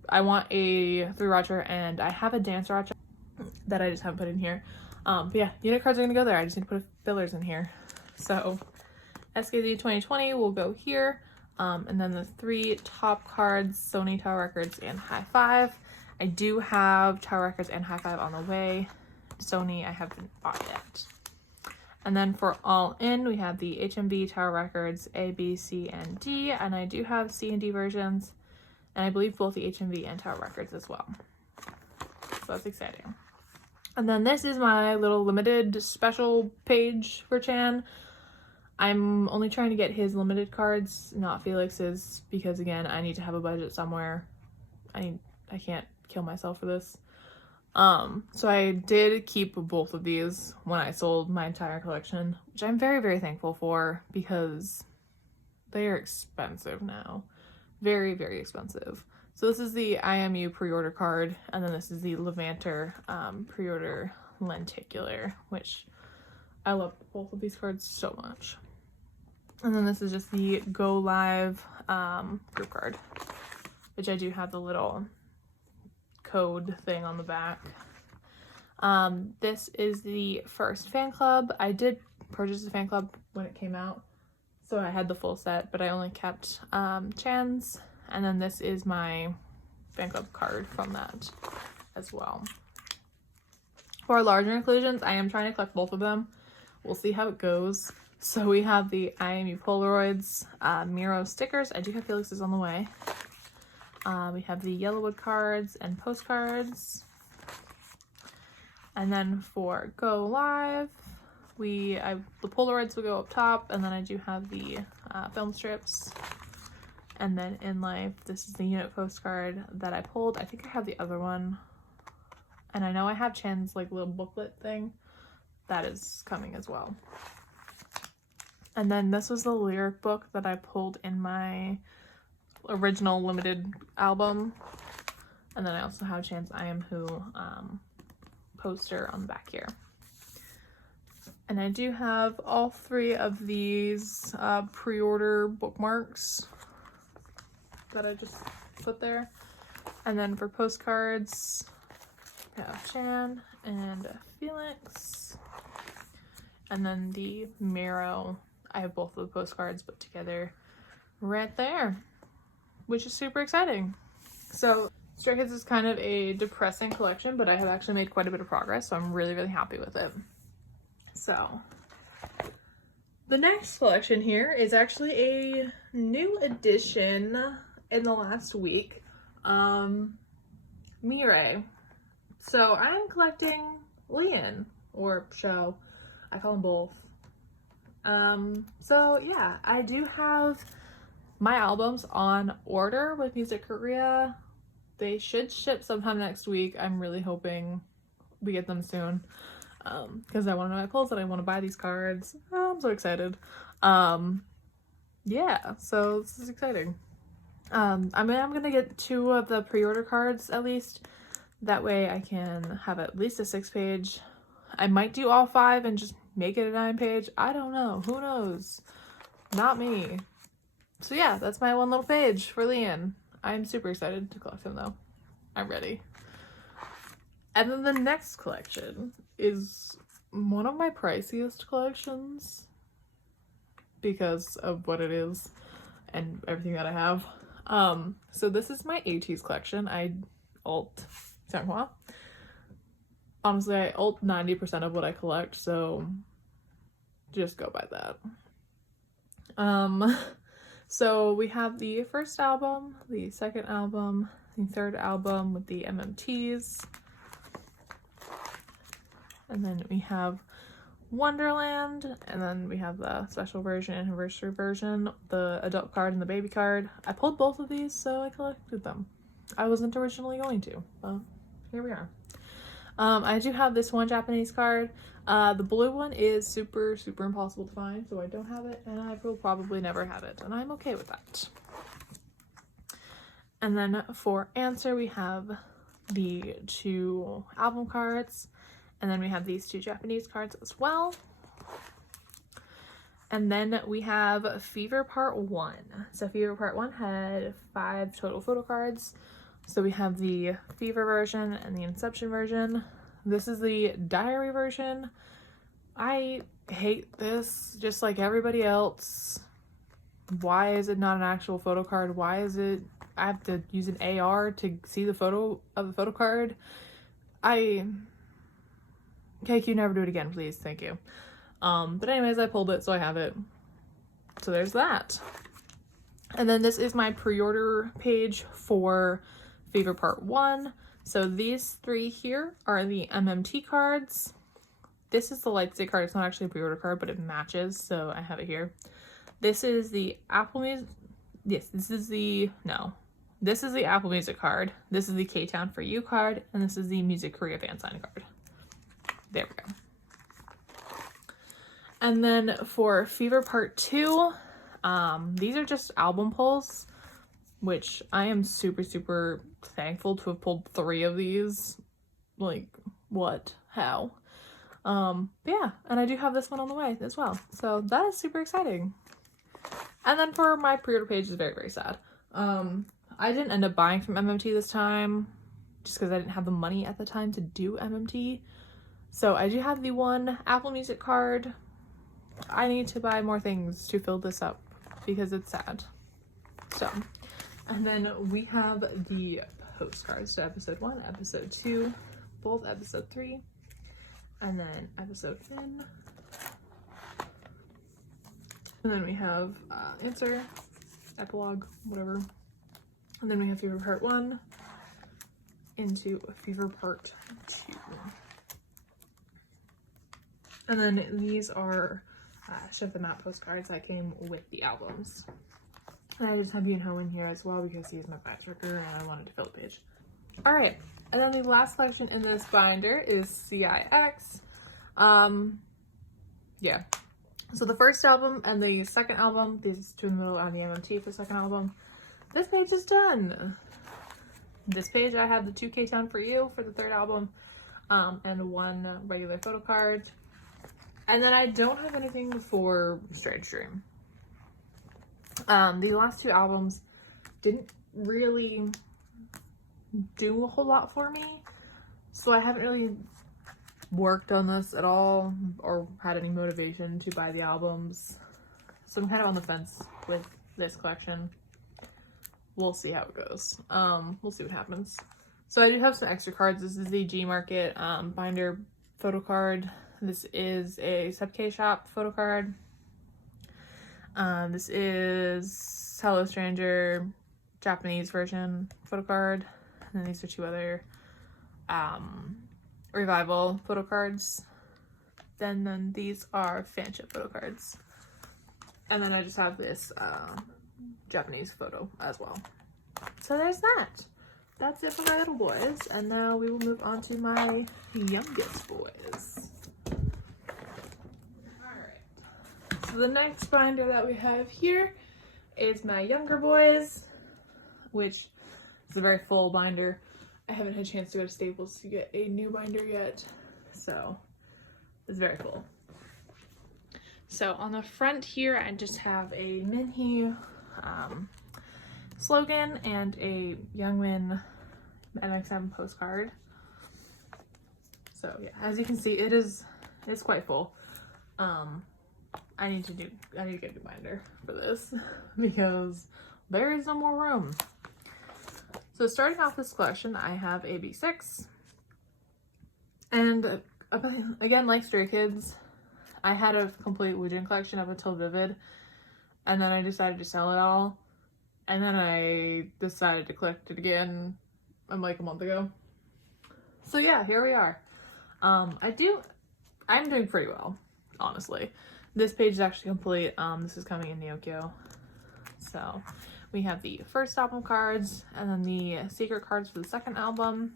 I want a 3-Roger, and I have a dance Roger that I just haven't put in here. But yeah, unit cards are gonna go there. I just need to put fillers in here. So SKZ 2020 will go here. And then the 3 top cards, Sony, Tower Records, and High Five. I do have Tower Records and High Five on the way. Sony I haven't bought yet. And then for all in, we have the HMV, Tower Records, A, B, C, and D. And I do have C and D versions. And I believe both the HMV and Tower Records as well. So that's exciting. And then this is my little limited special page for Chan. I'm only trying to get his limited cards, not Felix's, because again, I need to have a budget somewhere. I can't kill myself for this. So I did keep both of these when I sold my entire collection, which I'm very, very thankful for, because they are expensive now. Very, very expensive. So this is the IMU pre-order card, and then this is the Levanter pre-order lenticular, which I love both of these cards so much. And then this is just the Go Live group card, which I do have the little code thing on the back. This is the first fan club. I did purchase the fan club when it came out, so I had the full set, but I only kept Chan's. And then this is my fan club card from that as well. For larger inclusions, I am trying to collect both of them. We'll see how it goes. So we have the IMU Polaroids, Miro stickers. I do have Felix's on the way. We have the Yellowwood cards and postcards. And then for Go Live, the Polaroids will go up top, and then I do have the film strips. And then in life, this is the unit postcard that I pulled. I think I have the other one. And I know I have Chan's like little booklet thing. That is coming as well. And then this was the lyric book that I pulled in my original limited album. And then I also have Chan's I Am Who poster on the back here. And I do have all 3 of these pre-order bookmarks that I just put there. And then for postcards, I have Chan and Felix. And then the Miro, I have both of the postcards put together right there, which is super exciting. So Stray Kids is kind of a depressing collection, but I have actually made quite a bit of progress, so I'm really, really happy with it. So the next collection here is actually a new addition in the last week. Mirai. So I'm collecting Leon, or Show. I call them both. So yeah, I do have my albums on order with Music Korea. They should ship sometime next week. I'm really hoping we get them soon. Because I want to know my polls and I want to buy these cards. Oh, I'm so excited. Yeah, so this is exciting. I'm gonna get 2 of the pre-order cards at least. That way I can have at least a 6-page. I might do all 5 and just make it a 9-page. I don't know. Who knows? Not me. So yeah, that's my one little page for Leanne. I'm super excited to collect them though. I'm ready. And then the next collection is one of my priciest collections because of what it is and everything that I have. So this is my 80s collection. I alt Sanhua. Honestly, I alt 90% of what I collect, so just go by that. So we have the first album, the second album, the third album with the MMTs. And then we have Wonderland, and then we have the special version, anniversary version, the adult card and the baby card. I pulled both of these, so I collected them. I wasn't originally going to, but here we are. I do have this one Japanese card. The blue one is super impossible to find, so I don't have it, and I will probably never have it, and I'm okay with that. And then for answer, we have the 2 album cards, and then we have these 2 Japanese cards as well. And then we have Fever Part 1. So Fever Part 1 had 5 total photo cards. So we have the Fever version and the Inception version. This is the diary version. I hate this just like everybody else. Why is it not an actual photo card? Why is it I have to use an AR to see the photo of the photo card? KQ, never do it again, please. Thank you. But anyways, I pulled it, so I have it. So there's that. And then this is my pre-order page for Fever Part 1. So these 3 here are the MMT cards. This is the Lightstate card. It's not actually a pre-order card, but it matches, so I have it here. This is the Apple Music. Yes, this is the Apple Music card. This is the K-Town For You card, and this is the Music Korea fan sign card. There we go. And then for Fever Part 2, these are just album pulls, which I am super thankful to have pulled 3 of these. Like, what? How? Yeah, and I do have this one on the way as well. So that is super exciting. And then for my pre-order page is very sad. I didn't end up buying from MMT this time just because I didn't have the money at the time to do MMT. So I do have the 1 Apple Music card. I need to buy more things to fill this up because it's sad. So, and then we have the postcards. So episode 1, episode 2, both episode 3, and then episode 10. And then we have answer, epilogue, whatever. And then we have Fever Part 1 into Fever Part 2. And then these are Chef the Map postcards that came with the albums. And I just have Yoon Ho in here as well because he's my backtracker and I wanted to fill the page. Alright, and then the last collection in this binder is CIX. Yeah. So the first album and the second album, these 2 in the middle on the MMT for the second album. This page is done. This page I have the 2 K-Town For You for the third album, and 1 regular photo card. And then I don't have anything for Strange Dream. The last 2 albums didn't really do a whole lot for me, so I haven't really worked on this at all or had any motivation to buy the albums. So I'm kind of on the fence with this collection. We'll see how it goes. We'll see what happens. So I do have some extra cards. This is the G Market binder photo card. This is a Sub K Shop photo card. This is Hello Stranger Japanese version photo card. And then these are 2 other Revival photo cards. Then these are fanship photo cards. And then I just have this Japanese photo as well. So there's that. That's it for my little boys. And now we will move on to my youngest boys. Alright. So the next binder that we have here is my younger boys, which is a very full binder. I haven't had a chance to go to Staples to get a new binder yet, so it's very full. So on the front here, I just have a Minhee slogan and a Youngmin MX7 postcard. So yeah, as you can see, it's quite full. I need to get a new binder for this because there is no more room. So starting off this collection, I have AB6, and again, like Stray Kids, I had a complete Woodz collection up until Vivid, and then I decided to sell it all, and then I decided to collect it again like a month ago. So yeah, here we are. I'm doing pretty well, honestly. This page is actually complete. This is coming in Nyokyo. So we have the first album cards, and then the secret cards for the second album.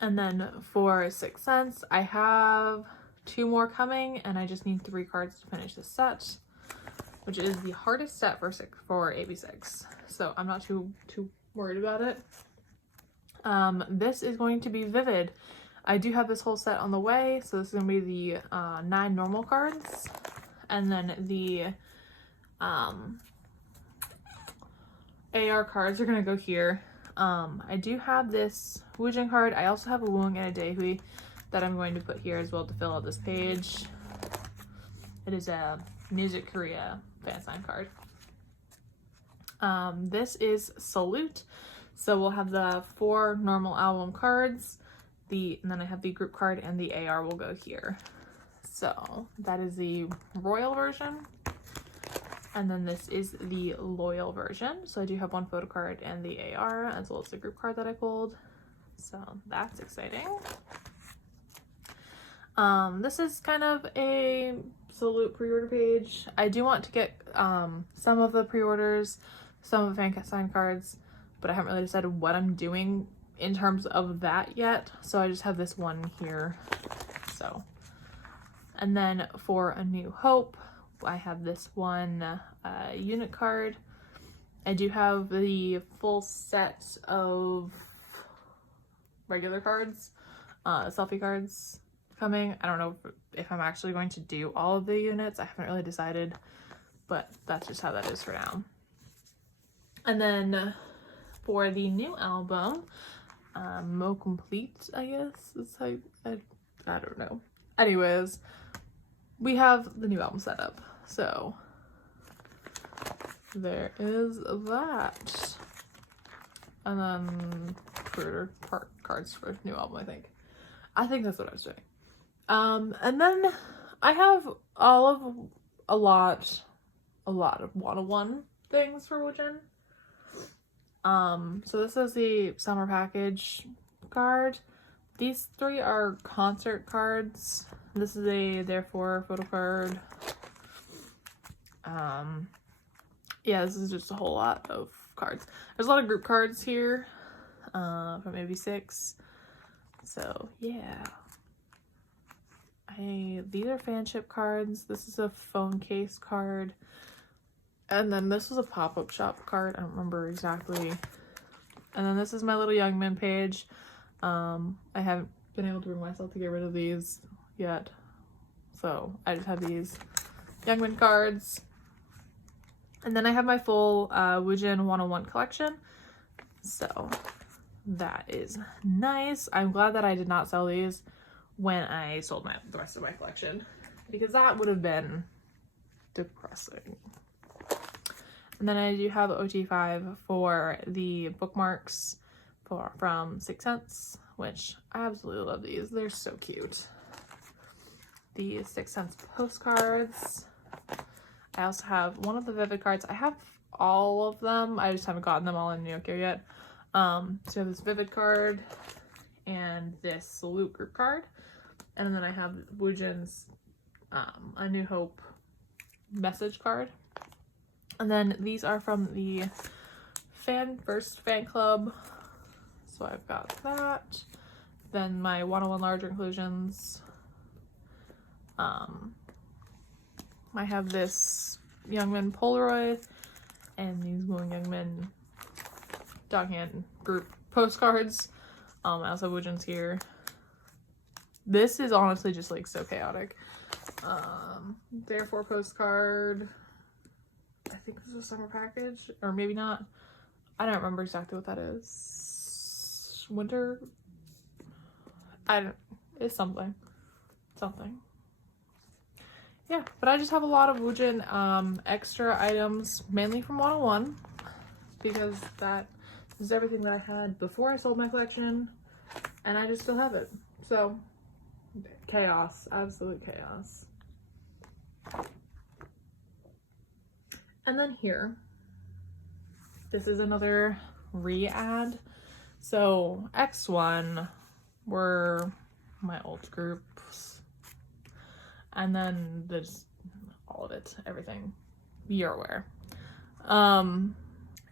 And then for 6 cents, I have 2 more coming, and I just need 3 cards to finish this set, which is the hardest set for AB6. So I'm not too worried about it. This is going to be Vivid. I do have this whole set on the way, so this is going to be the 9 normal cards, and then the AR cards are going to go here. I do have this Woojin card. I also have a Woong and a Daehui that I'm going to put here as well to fill out this page. It is a Music Korea fan sign card. This is Salute. So we'll have the 4 normal album cards, and then I have the group card, and the AR will go here. So that is the Royal version. And then this is the Loyal version. So I do have 1 photo card and the AR, as well as the group card that I pulled. So that's exciting. This is kind of a Salute pre-order page. I do want to get some of the pre-orders, some of the fan sign cards, but I haven't really decided what I'm doing in terms of that yet. So I just have this one here. So, and then for A New Hope, I have this one unit card. I do have the full set of regular cards, selfie cards coming. I don't know if I'm actually going to do all of the units. I haven't really decided, but that's just how that is for now. And then for the new album, Mo Complete, I guess is how I don't know. Anyways, we have the new album set up. So there is that. And then pre-order cards for new album, I think. I think that's what I was doing. And then I have a lot of one-on-one things for Woojin. So this is the summer package card. These 3 are concert cards. This is a Therefore photo card. Yeah, this is just a whole lot of cards. There's a lot of group cards here, from AB6. So yeah. These are fanship cards. This is a phone case card. And then this was a pop-up shop card. I don't remember exactly. And then this is my little Youngmin page. I haven't been able to bring myself to get rid of these yet. So I just have these Youngmin cards. And then I have my full Woojin 101 collection. So that is nice. I'm glad that I did not sell these when I sold the rest of my collection, because that would have been depressing. And then I do have OT5 for the bookmarks from 6 cents, which I absolutely love these. They're so cute. The 6 cents postcards. I also have one of the Vivid cards. I have all of them. I just haven't gotten them all in Nyokyo yet. So I have this Vivid card and this Salute group card. And then I have Woojin's A New Hope message card. And then these are from the first fan club. So I've got that. Then my 101 larger inclusions. I have this Youngmin Polaroid and these Wooing Youngmin Donghand group postcards. I also have Woodz here. This is honestly just like so chaotic. Therefore postcard. I think this is a summer package, or maybe not. I don't remember exactly what that is. Winter. It's something. Yeah, but I just have a lot of Woodz extra items, mainly from 101, because that is everything that I had before I sold my collection, and I just still have it. So, chaos, absolute chaos. And then here, this is another re-add. So X1 were my old groups, and then there's all of it, everything you're aware.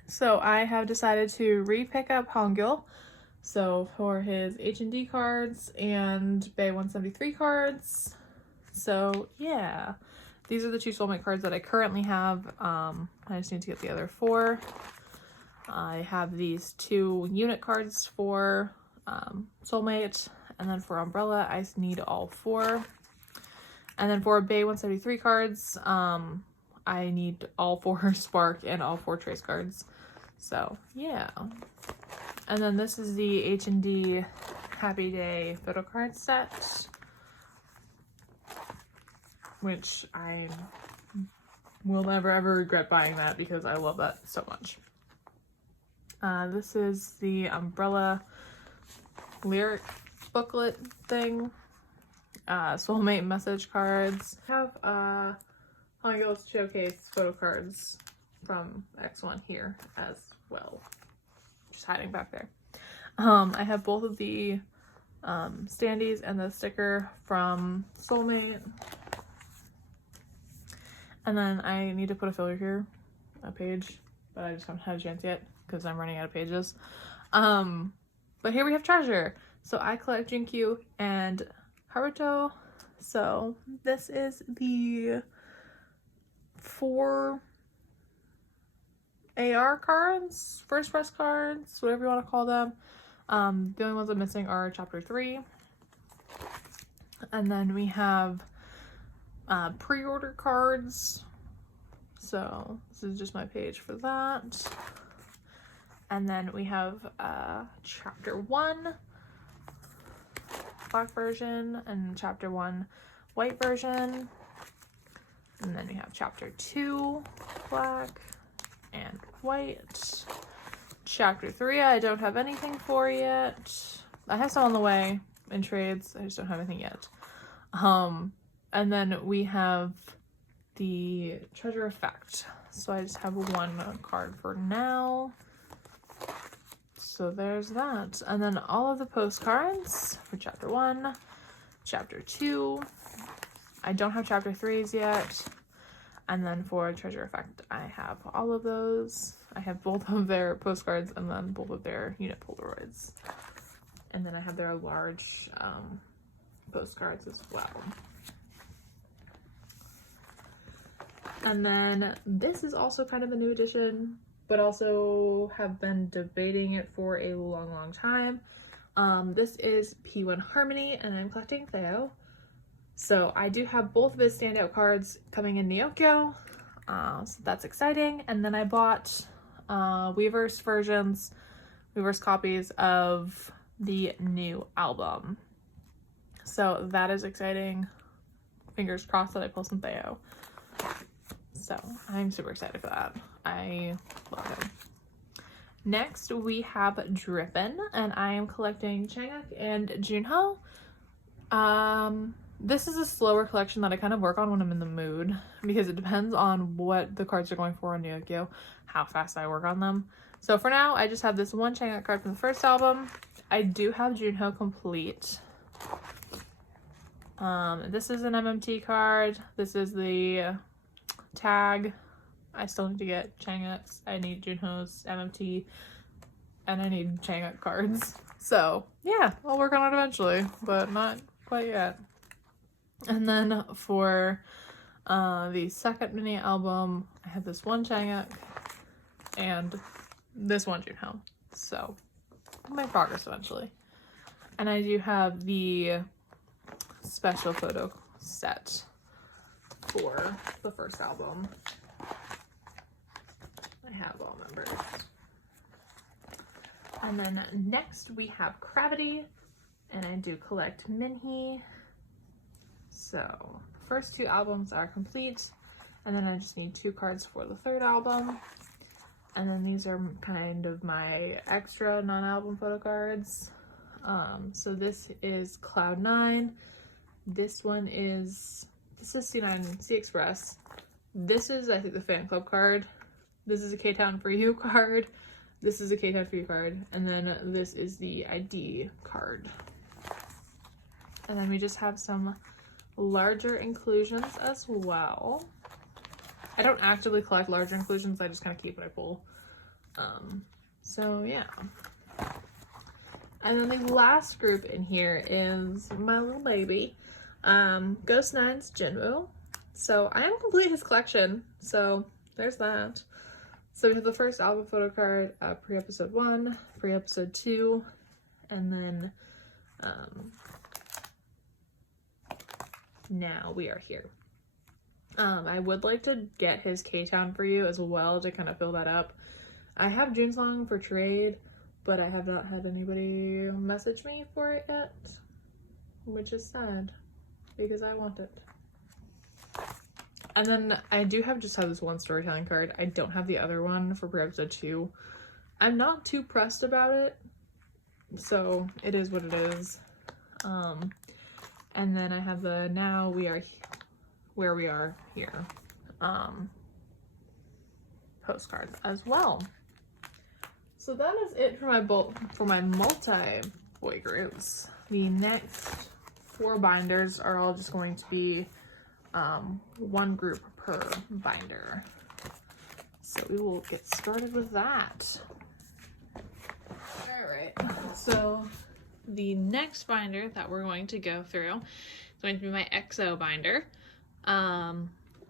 So I have decided to re-pick up Hongil. So for his H&D cards and Bay 173 cards. So yeah, these are the 2 soulmate cards that I currently have. I just need to get the other 4. I have these 2 unit cards for soulmate, and then for umbrella I need all 4. And then for Bay 173 cards, I need all 4 spark and all 4 trace cards. So yeah. And then this is the H&D Happy Day Photocard set, which I will never ever regret buying that because I love that so much. This is the umbrella lyric booklet thing. Soulmate message cards. I have Hongil's Showcase photo cards from X1 here as well. Just hiding back there. I have both of the standees and the sticker from Soulmate. And then I need to put a filler here, a page, but I just haven't had a chance yet because I'm running out of pages. But here we have Treasure. So I collect Jinkyu and Haruto. So this is the 4 AR cards, first press cards, whatever you want to call them. The only ones I'm missing are chapter 3. And then we have pre-order cards. So this is just my page for that. And then we have chapter 1 black version and chapter 1 white version. And then we have chapter 2 black and white. Chapter 3 I don't have anything for yet. I have some on the way in trades. I just don't have anything yet. And then we have the Treasure Effect. So I just have 1 card for now. So there's that. And then all of the postcards for chapter 1, chapter 2. I don't have chapter 3s yet. And then for Treasure Effect, I have all of those. I have both of their postcards and then both of their unit Polaroids. And then I have their large postcards as well. And then this is also kind of a new addition, but also have been debating it for a long time. This is P1 Harmony, and I'm collecting Theo. So I do have both of his standout cards coming in Nyokyo, so that's exciting. And then I bought Weverse copies of the new album. So that is exciting. Fingers crossed that I pull some Theo. So I'm super excited for that. I love him. Next we have Drippin', and I am collecting Changuk and Junho. This is a slower collection that I kind of work on when I'm in the mood, because it depends on what the cards are going for on Nyokyo, how fast I work on them. So for now, I just have this 1 Changuk card from the first album. I do have Junho complete. This is an MMT card. This is the Tag. I still need to get Changuks. I need Junho's MMT. And I need Changuk cards. So yeah, I'll work on it eventually, but not quite yet. And then for the second mini album, I have this one Changuk and this one Junho. So my progress eventually. And I do have the special photo set for the first album. I have all members. And then next we have Gravity, and I do collect Minhee. So the first two albums are complete, and then I just need 2 cards for the third album. And then these are kind of my extra non-album photo cards. So this is Cloud9. This is C9 C Express. This is, I think, the fan club card. This is a K-Town for You card. This is a K-Town for You card. And then this is the ID card. And then we just have some larger inclusions as well. I don't actively collect larger inclusions, I just kind of keep what I pull. So yeah. And then the last group in here is my little baby, Ghost 9's Jinwoo. So I am complete his collection, so there's that. So we have the first album photo card, pre-episode 1, pre-episode 2, and then now we are here. I would like to get his K-Town for You as well to kind of fill that up. I have Junesong for trade, but I have not had anybody message me for it yet, which is sad because I want it. And then I do just have this one storytelling card. I don't have the other one for pre-episode 2. I'm not too pressed about it, so it is what it is. And then I have the Now We Are Where We Are Here postcard as well. So that is it for my multi-boy groups. The next 4 binders are all just going to be 1 group per binder. So we will get started with that. All right, so the next binder that we're going to go through is going to be my EXO binder.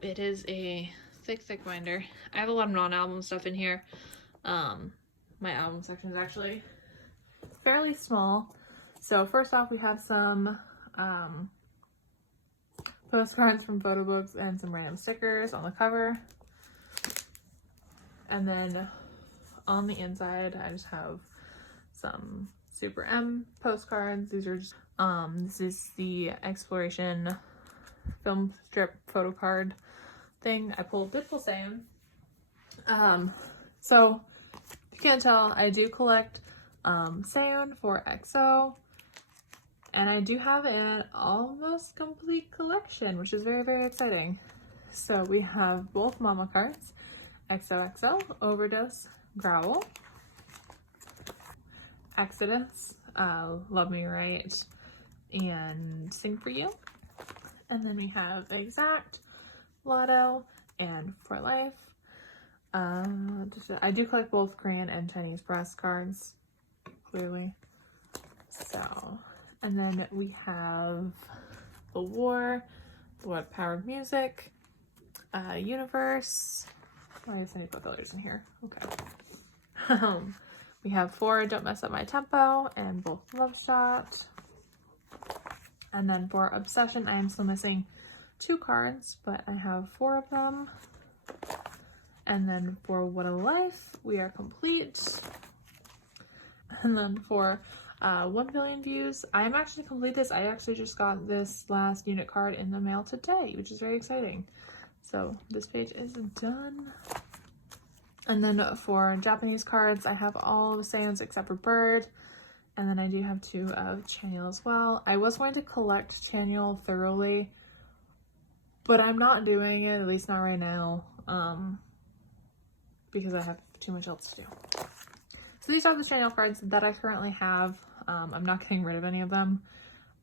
It is a thick binder. I have a lot of non-album stuff in here. My album section is actually fairly small. So first off, we have some postcards from photo books and some random stickers on the cover. And then on the inside, I just have some Super M postcards. These are just, this is the Exploration film strip photo card thing. I did pull Sam. So if you can't tell, I do collect Seon for EXO, and I do have an almost complete collection, which is very exciting. So we have both Mama cards, XOXO, Overdose, Growl, Exodus, Love Me Right, and Sing For You. And then we have Exact, Lotto, and For Life. I do collect both Korean and Chinese press cards, clearly. So, and then we have The War, What Powered Music, Universe. Oh, I guess I need to put colors in here. Okay. We have 4 Don't Mess Up My Tempo and both Love Shot. And then for Obsession, I am still missing 2 cards, but I have 4 of them. And then for What a Life, we are complete. And then for 1 billion views, I am actually complete this. I actually just got this last unit card in the mail today, which is very exciting. So this page is done. And then for Japanese cards, I have all of Seon's except for Bird. And then I do have 2 of Chanyeol as well. I was going to collect Chanyeol thoroughly, but I'm not doing it, at least not right now, because I have too much else to do. So these are the Chanyeol cards that I currently have. I'm not getting rid of any of them.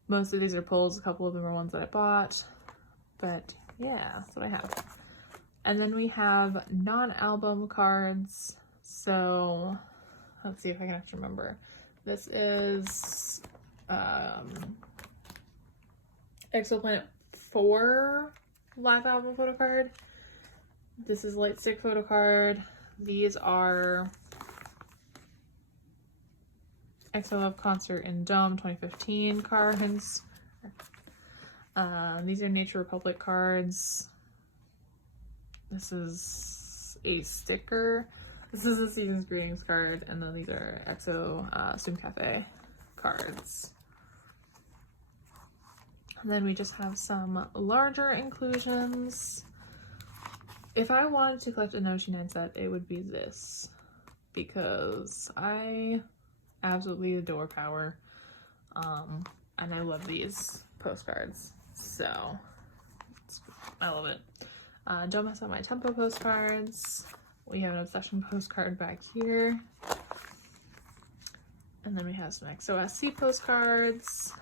Most of these are pulls, a couple of them are ones that I bought, but yeah, that's what I have. And then we have non-album cards. So let's see if I can actually remember. This is EXO Planet 4 live album photo card. This is Light Stick photo card. These are EXO Love Concert in Dome 2015 cards. These are Nature Republic cards. This is a sticker. This is a Season's Greetings card, and then these are EXO Zoom Cafe cards. And then we just have some larger inclusions. If I wanted to collect a No. 9 set, it would be this, because I absolutely adore Power, and I love these postcards, so I love it. Don't mess up my Tempo postcards. We have an Obsession postcard back here, and then we have some XOSC postcards,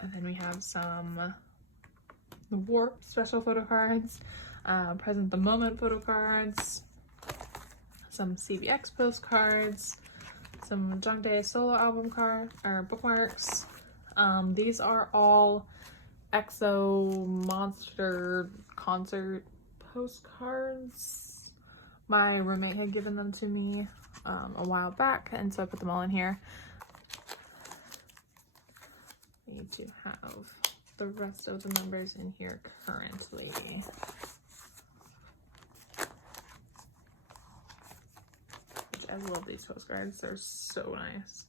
and then we have some the Warp special photo cards, Present the Moment photo cards, some CVX postcards, some Jungdae solo album card or bookmarks. These are all EXO Monster concert postcards. My roommate had given them to me a while back, and so I put them all in here. I need to have the rest of the members in here currently. Which I love these postcards, they're so nice.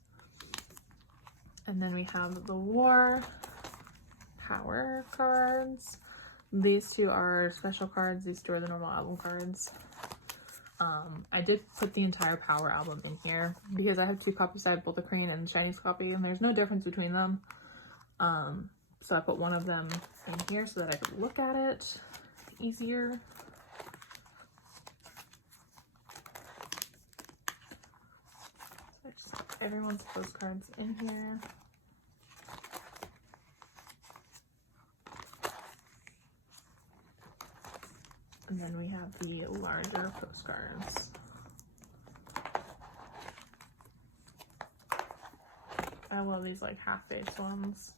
And then we have the War Power cards. These two are special cards, these two are the normal album cards. I did put the entire Power album in here because I have two copies. I have both the Korean and the Chinese copy, and there's no difference between them. So I put one of them in here so that I could look at it easier. So I just put everyone's postcards in here. And then we have the larger postcards. I love these like half-face ones.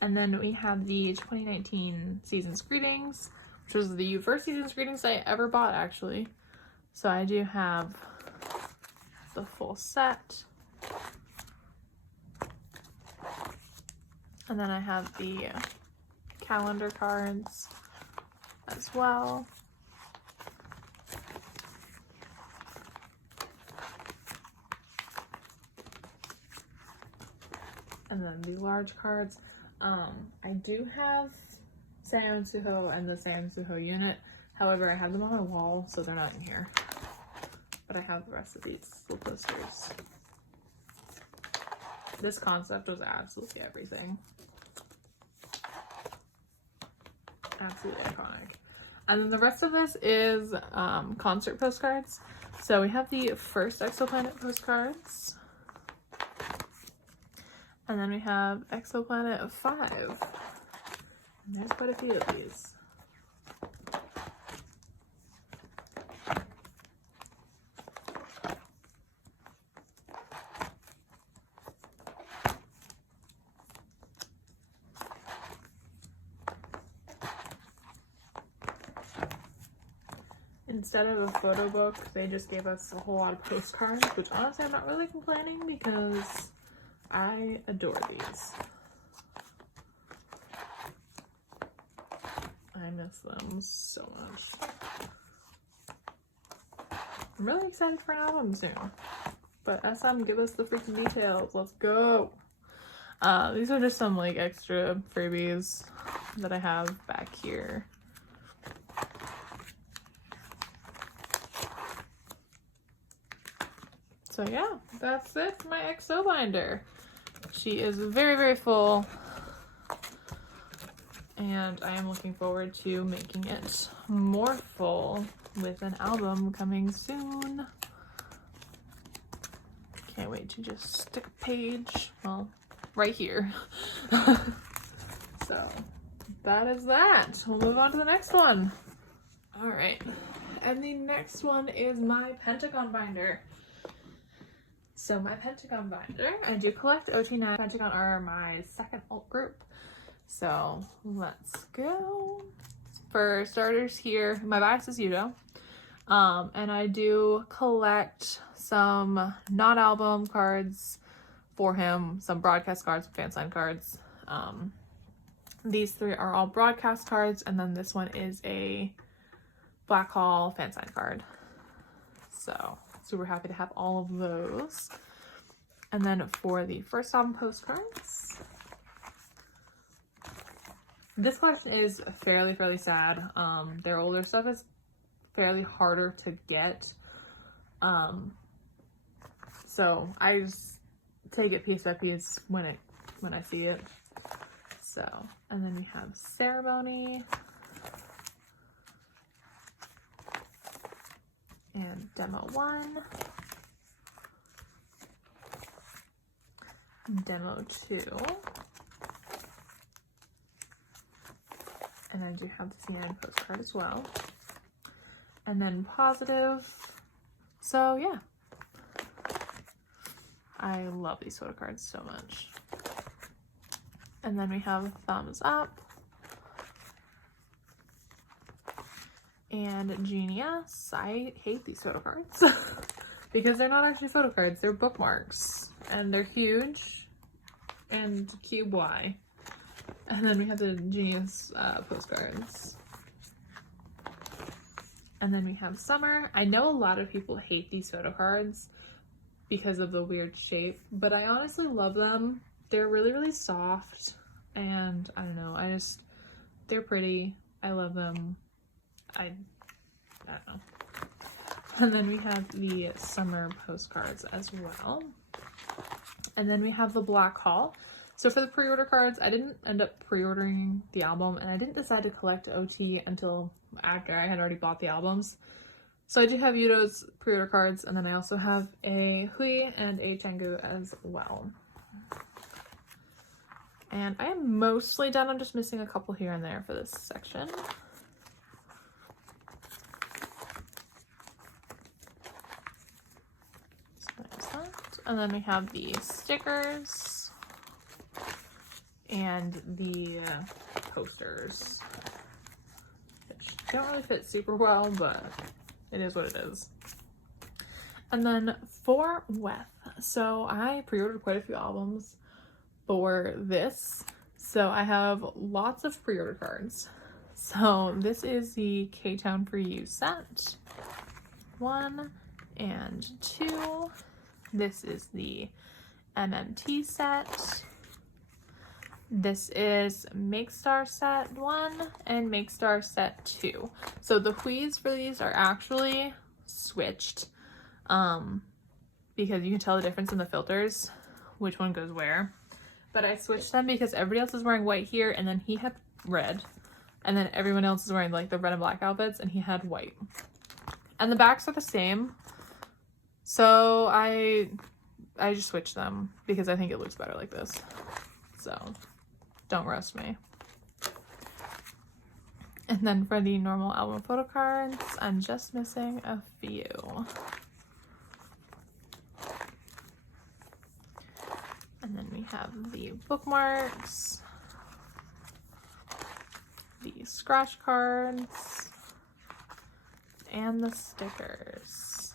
And then we have the 2019 Season's Greetings, which was the first Season's Greetings I ever bought, actually. So I do have the full set. And then I have the calendar cards as well. And then the large cards. I do have Sam Suho and the Sam Suho unit. However, I have them on my wall, so they're not in here. But I have the rest of these little posters. This concept was absolutely everything. Absolutely iconic. And then the rest of this is concert postcards. So we have the first EXO Planet postcards. And then we have EXO Planet 5. And there's quite a few of these. Instead of a photo book, they just gave us a whole lot of postcards, which honestly I'm not really complaining because I adore these. I miss them so much. I'm really excited for an album soon. But SM, give us the freaking details. Let's go. These are just some like extra freebies that I have back here. So yeah, that's it for my EXO binder. She is very, very full. And I am looking forward to making it more full with an album coming soon. Can't wait to just stick a page, well, right here. So that is that. We'll move on to the next one. All right, and the next one is my Pentagon binder. So my Pentagon binder, I do collect OT9. Pentagon are my second alt group. So let's go. For starters here, my bias is Yudo. And I do collect some non-album cards for him, some broadcast cards, fan sign cards. These three are all broadcast cards, and then this one is a Black Hall fan sign card. So super happy to have all of those. And then for the first album postcards, this collection is fairly sad. Their older stuff is fairly harder to get. So I just take it piece by piece when I see it. So, and then we have Ceremony and Demo 1, Demo 2, and I do have the C9 postcard as well, and then Positive. So yeah, I love these photo cards so much. And then we have Thumbs Up and Genius. I hate these photo cards because they're not actually photo cards, they're bookmarks, and they're huge and cube Y. And then we have the Genius postcards. And then we have Summer. I know a lot of people hate these photo cards because of the weird shape, but I honestly love them. They're really soft, and I don't know, they're pretty. I love them. I don't know. And then we have the Summer postcards as well. And then we have the Black Hall. So for the pre-order cards, I didn't end up pre-ordering the album, and I didn't decide to collect OT until after I had already bought the albums. So I do have Yudo's pre-order cards, and then I also have a Hui and a Tengu as well. And I am mostly done. I'm just missing a couple here and there for this section. So there's that. And then we have the stickers and the posters, which don't really fit super well, but it is what it is. And then for Weth, so I pre-ordered quite a few albums for this, so I have lots of pre-order cards. So this is the K-Town For You set 1 and 2. This is the MMT set. This is Make Star set 1 and Make Star set 2. So the Huis for these are actually switched, because you can tell the difference in the filters, which one goes where. But I switched them because everybody else is wearing white here, and then he had red. And then everyone else is wearing like the red and black outfits, and he had white. And the backs are the same. So I just switched them because I think it looks better like this. So don't roast me. And then for the normal album photo cards, I'm just missing a few. And then we have the bookmarks, the scratch cards, and the stickers.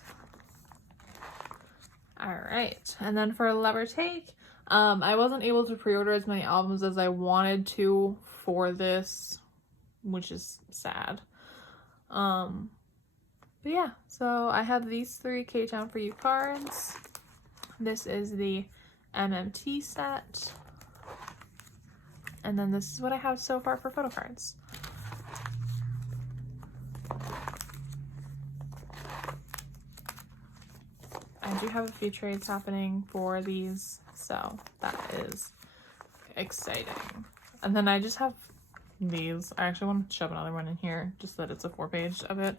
All right, and then for Lever Take, I wasn't able to pre-order as many albums as I wanted to for this, which is sad. But yeah, so I have these 3 K-Town For You cards. This is the MMT set, and then this is what I have so far for photo cards. I do have a few trades happening for these, so that is exciting. And then I just have these. I actually want to shove another one in here just so that it's a 4-page of it,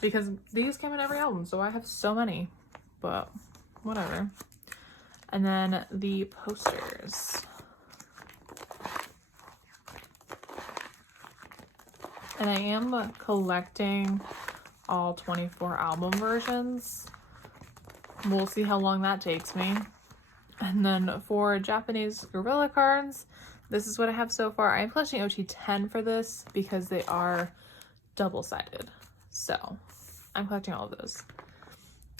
because these came in every album, so I have so many, but whatever. And then the posters. And I am collecting all 24 album versions. We'll see how long that takes me. And then for Japanese Gorilla cards, this is what I have so far. I'm collecting OT10 for this because they are double-sided. So I'm collecting all of those.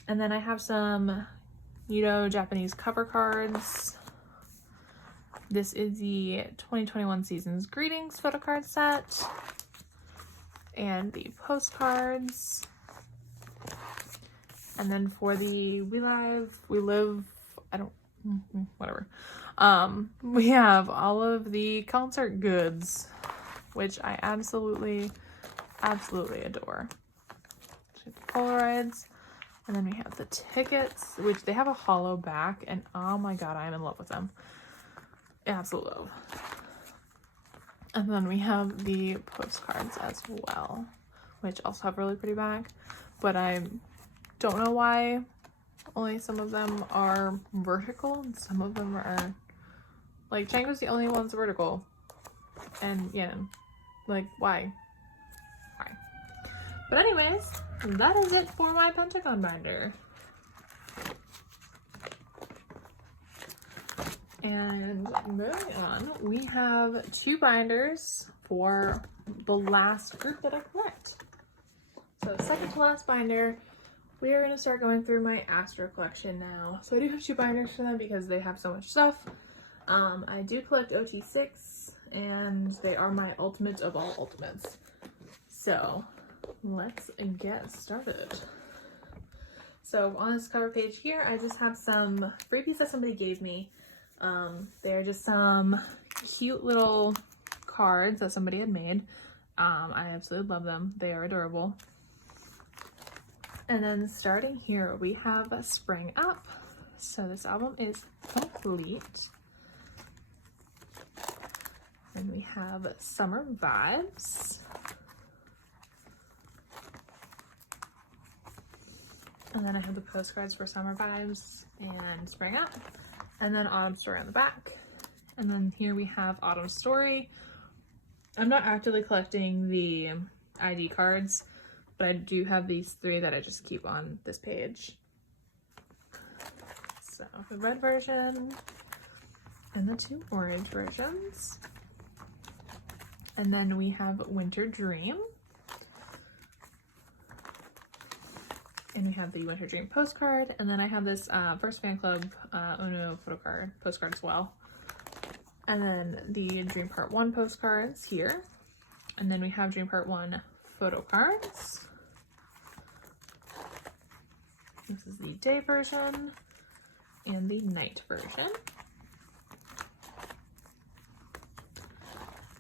And then I have some Japanese cover cards. This is the 2021 Season's Greetings Photocard set. And the postcards. And then for the We Live, whatever. We have all of the concert goods, which I absolutely adore. Polaroids. And then we have the tickets, which they have a hollow back, and oh my god, I'm in love with them. Absolute love. And then we have the postcards as well, which also have really pretty back, but I don't know why only some of them are vertical and some of them are, like, Chango's the only one's vertical. And yeah, like, why? But anyways, that is it for my Pentagon binder. And moving on, we have 2 binders for the last group that I collect. So second to last binder, we are going to start going through my Astro collection now. So I do have 2 binders for them because they have so much stuff. I do collect OT6, and they are my ultimate of all ultimates. So let's get started. So on this cover page here, I just have some freebies that somebody gave me. They're just some cute little cards that somebody had made. I absolutely love them. They are adorable. And then starting here, we have Spring Up. So this album is complete. Then we have Summer Vibes. And then I have the postcards for Summer Vibes and Spring Up. And then Autumn Story on the back. And then here we have Autumn Story. I'm not actively collecting the ID cards, but I do have these 3 that I just keep on this page. So the red version and the 2 orange versions. And then we have Winter Dream. And we have the Winter Dream postcard. And then I have this First Fan Club Uno Photocard postcard as well. And then the Dream Part 1 postcards here. And then we have Dream Part 1 photo cards. This is the day version and the night version.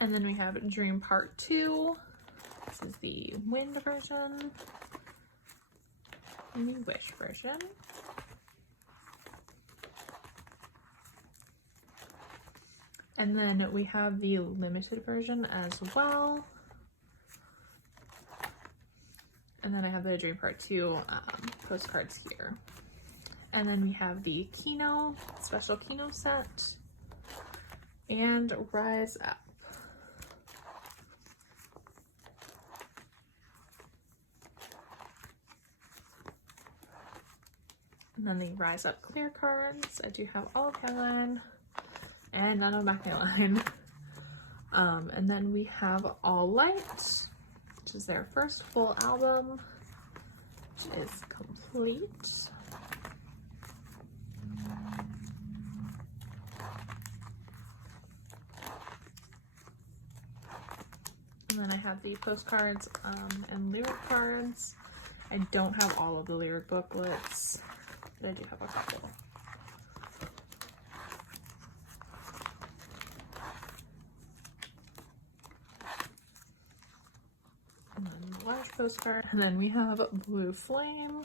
And then we have Dream Part 2. This is the wind version and the wish version. And then we have the limited version as well. And then I have the Dream Part 2 postcards here. And then we have the Kino, special Kino set, and Rise Up. And then the Rise Up clear cards. I do have all of Highline and none of my Highline. And then we have All Light, which is their first full album, which is complete. And then I have the postcards and lyric cards. I don't have all of the lyric booklets, but I do have a couple. And then the large postcard. And then we have Blue Flame.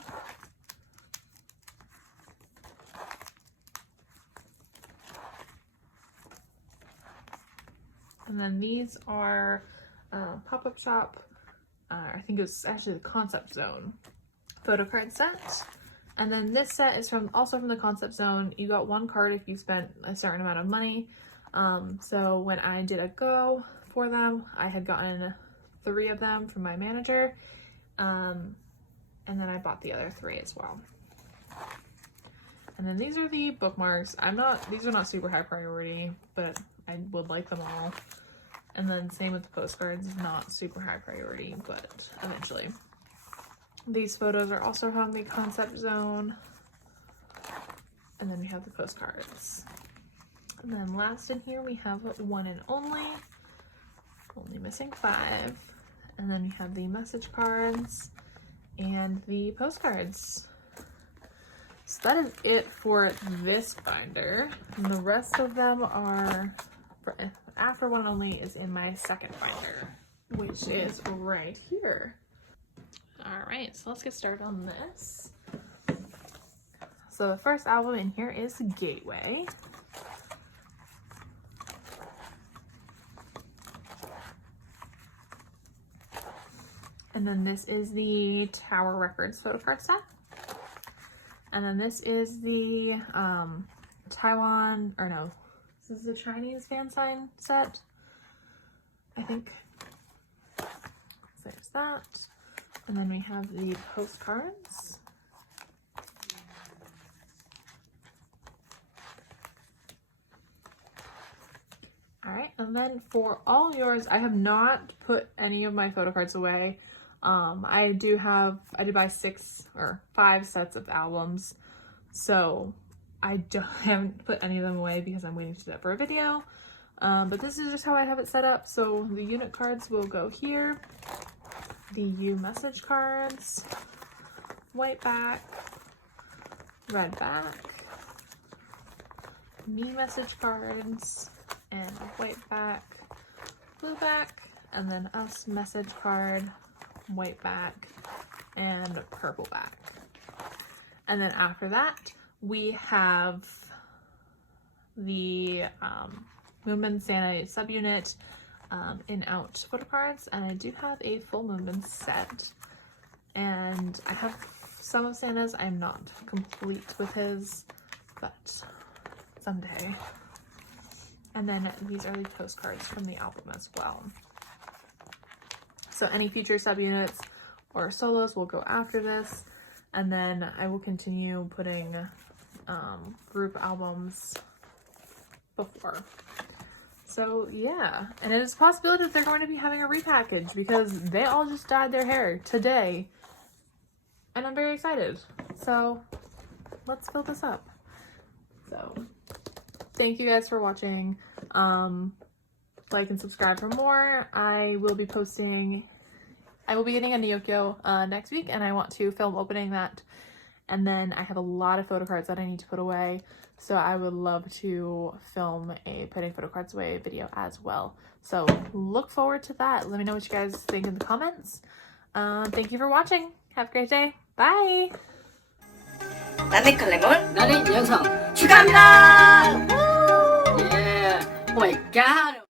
And then these are Pop-Up Shop. I think it was actually the Concept Zone photo card set. And then this set is also from the Concept Zone. You got 1 card if you spent a certain amount of money. So when I did a go for them, I had gotten 3 of them from my manager. And then I bought the other 3 as well. And then these are the bookmarks. These are not super high priority, but I would like them all. And then same with the postcards, not super high priority, but eventually. These photos are also from the Concept Zone. And then we have the postcards. And then last in here we have One and Only missing 5. And then we have the message cards and the postcards. So that is it for this binder. And the rest of them are, after One and Only is in my second binder, which is right here. All right, so let's get started on this. So the first album in here is Gateway. And then this is the Tower Records photocard set. And then this is the this is the Chinese fan sign set, I think. So there's that. And then we have the postcards. All right, and then for all yours, I have not put any of my photocards away. I do buy 6 or 5 sets of albums, so I haven't put any of them away because I'm waiting to do that for a video. But this is just how I have it set up. So the unit cards will go here. The U message cards, white back, red back, me message cards, and a white back, blue back, and then us message card, white back, and purple back. And then after that, we have the Moonman Santa subunit, in-out photocards, and I do have a full Moonman set. And I have some of Santa's. I'm not complete with his, but someday. And then these are the postcards from the album as well. So any future subunits or solos will go after this, and then I will continue putting group albums before. So yeah, and it is a possibility that they're going to be having a repackage because they all just dyed their hair today, and I'm very excited. So let's fill this up. So thank you guys for watching. Like and subscribe for more. I will be getting a Nyokyo next week, and I want to film opening that. And then I have a lot of photocards that I need to put away, so I would love to film a putting photocards away video as well. So look forward to that. Let me know what you guys think in the comments. Thank you for watching. Have a great day. Bye! 나는 칼레몰 나는 영상 축하합니다. Yeah. Oh my god.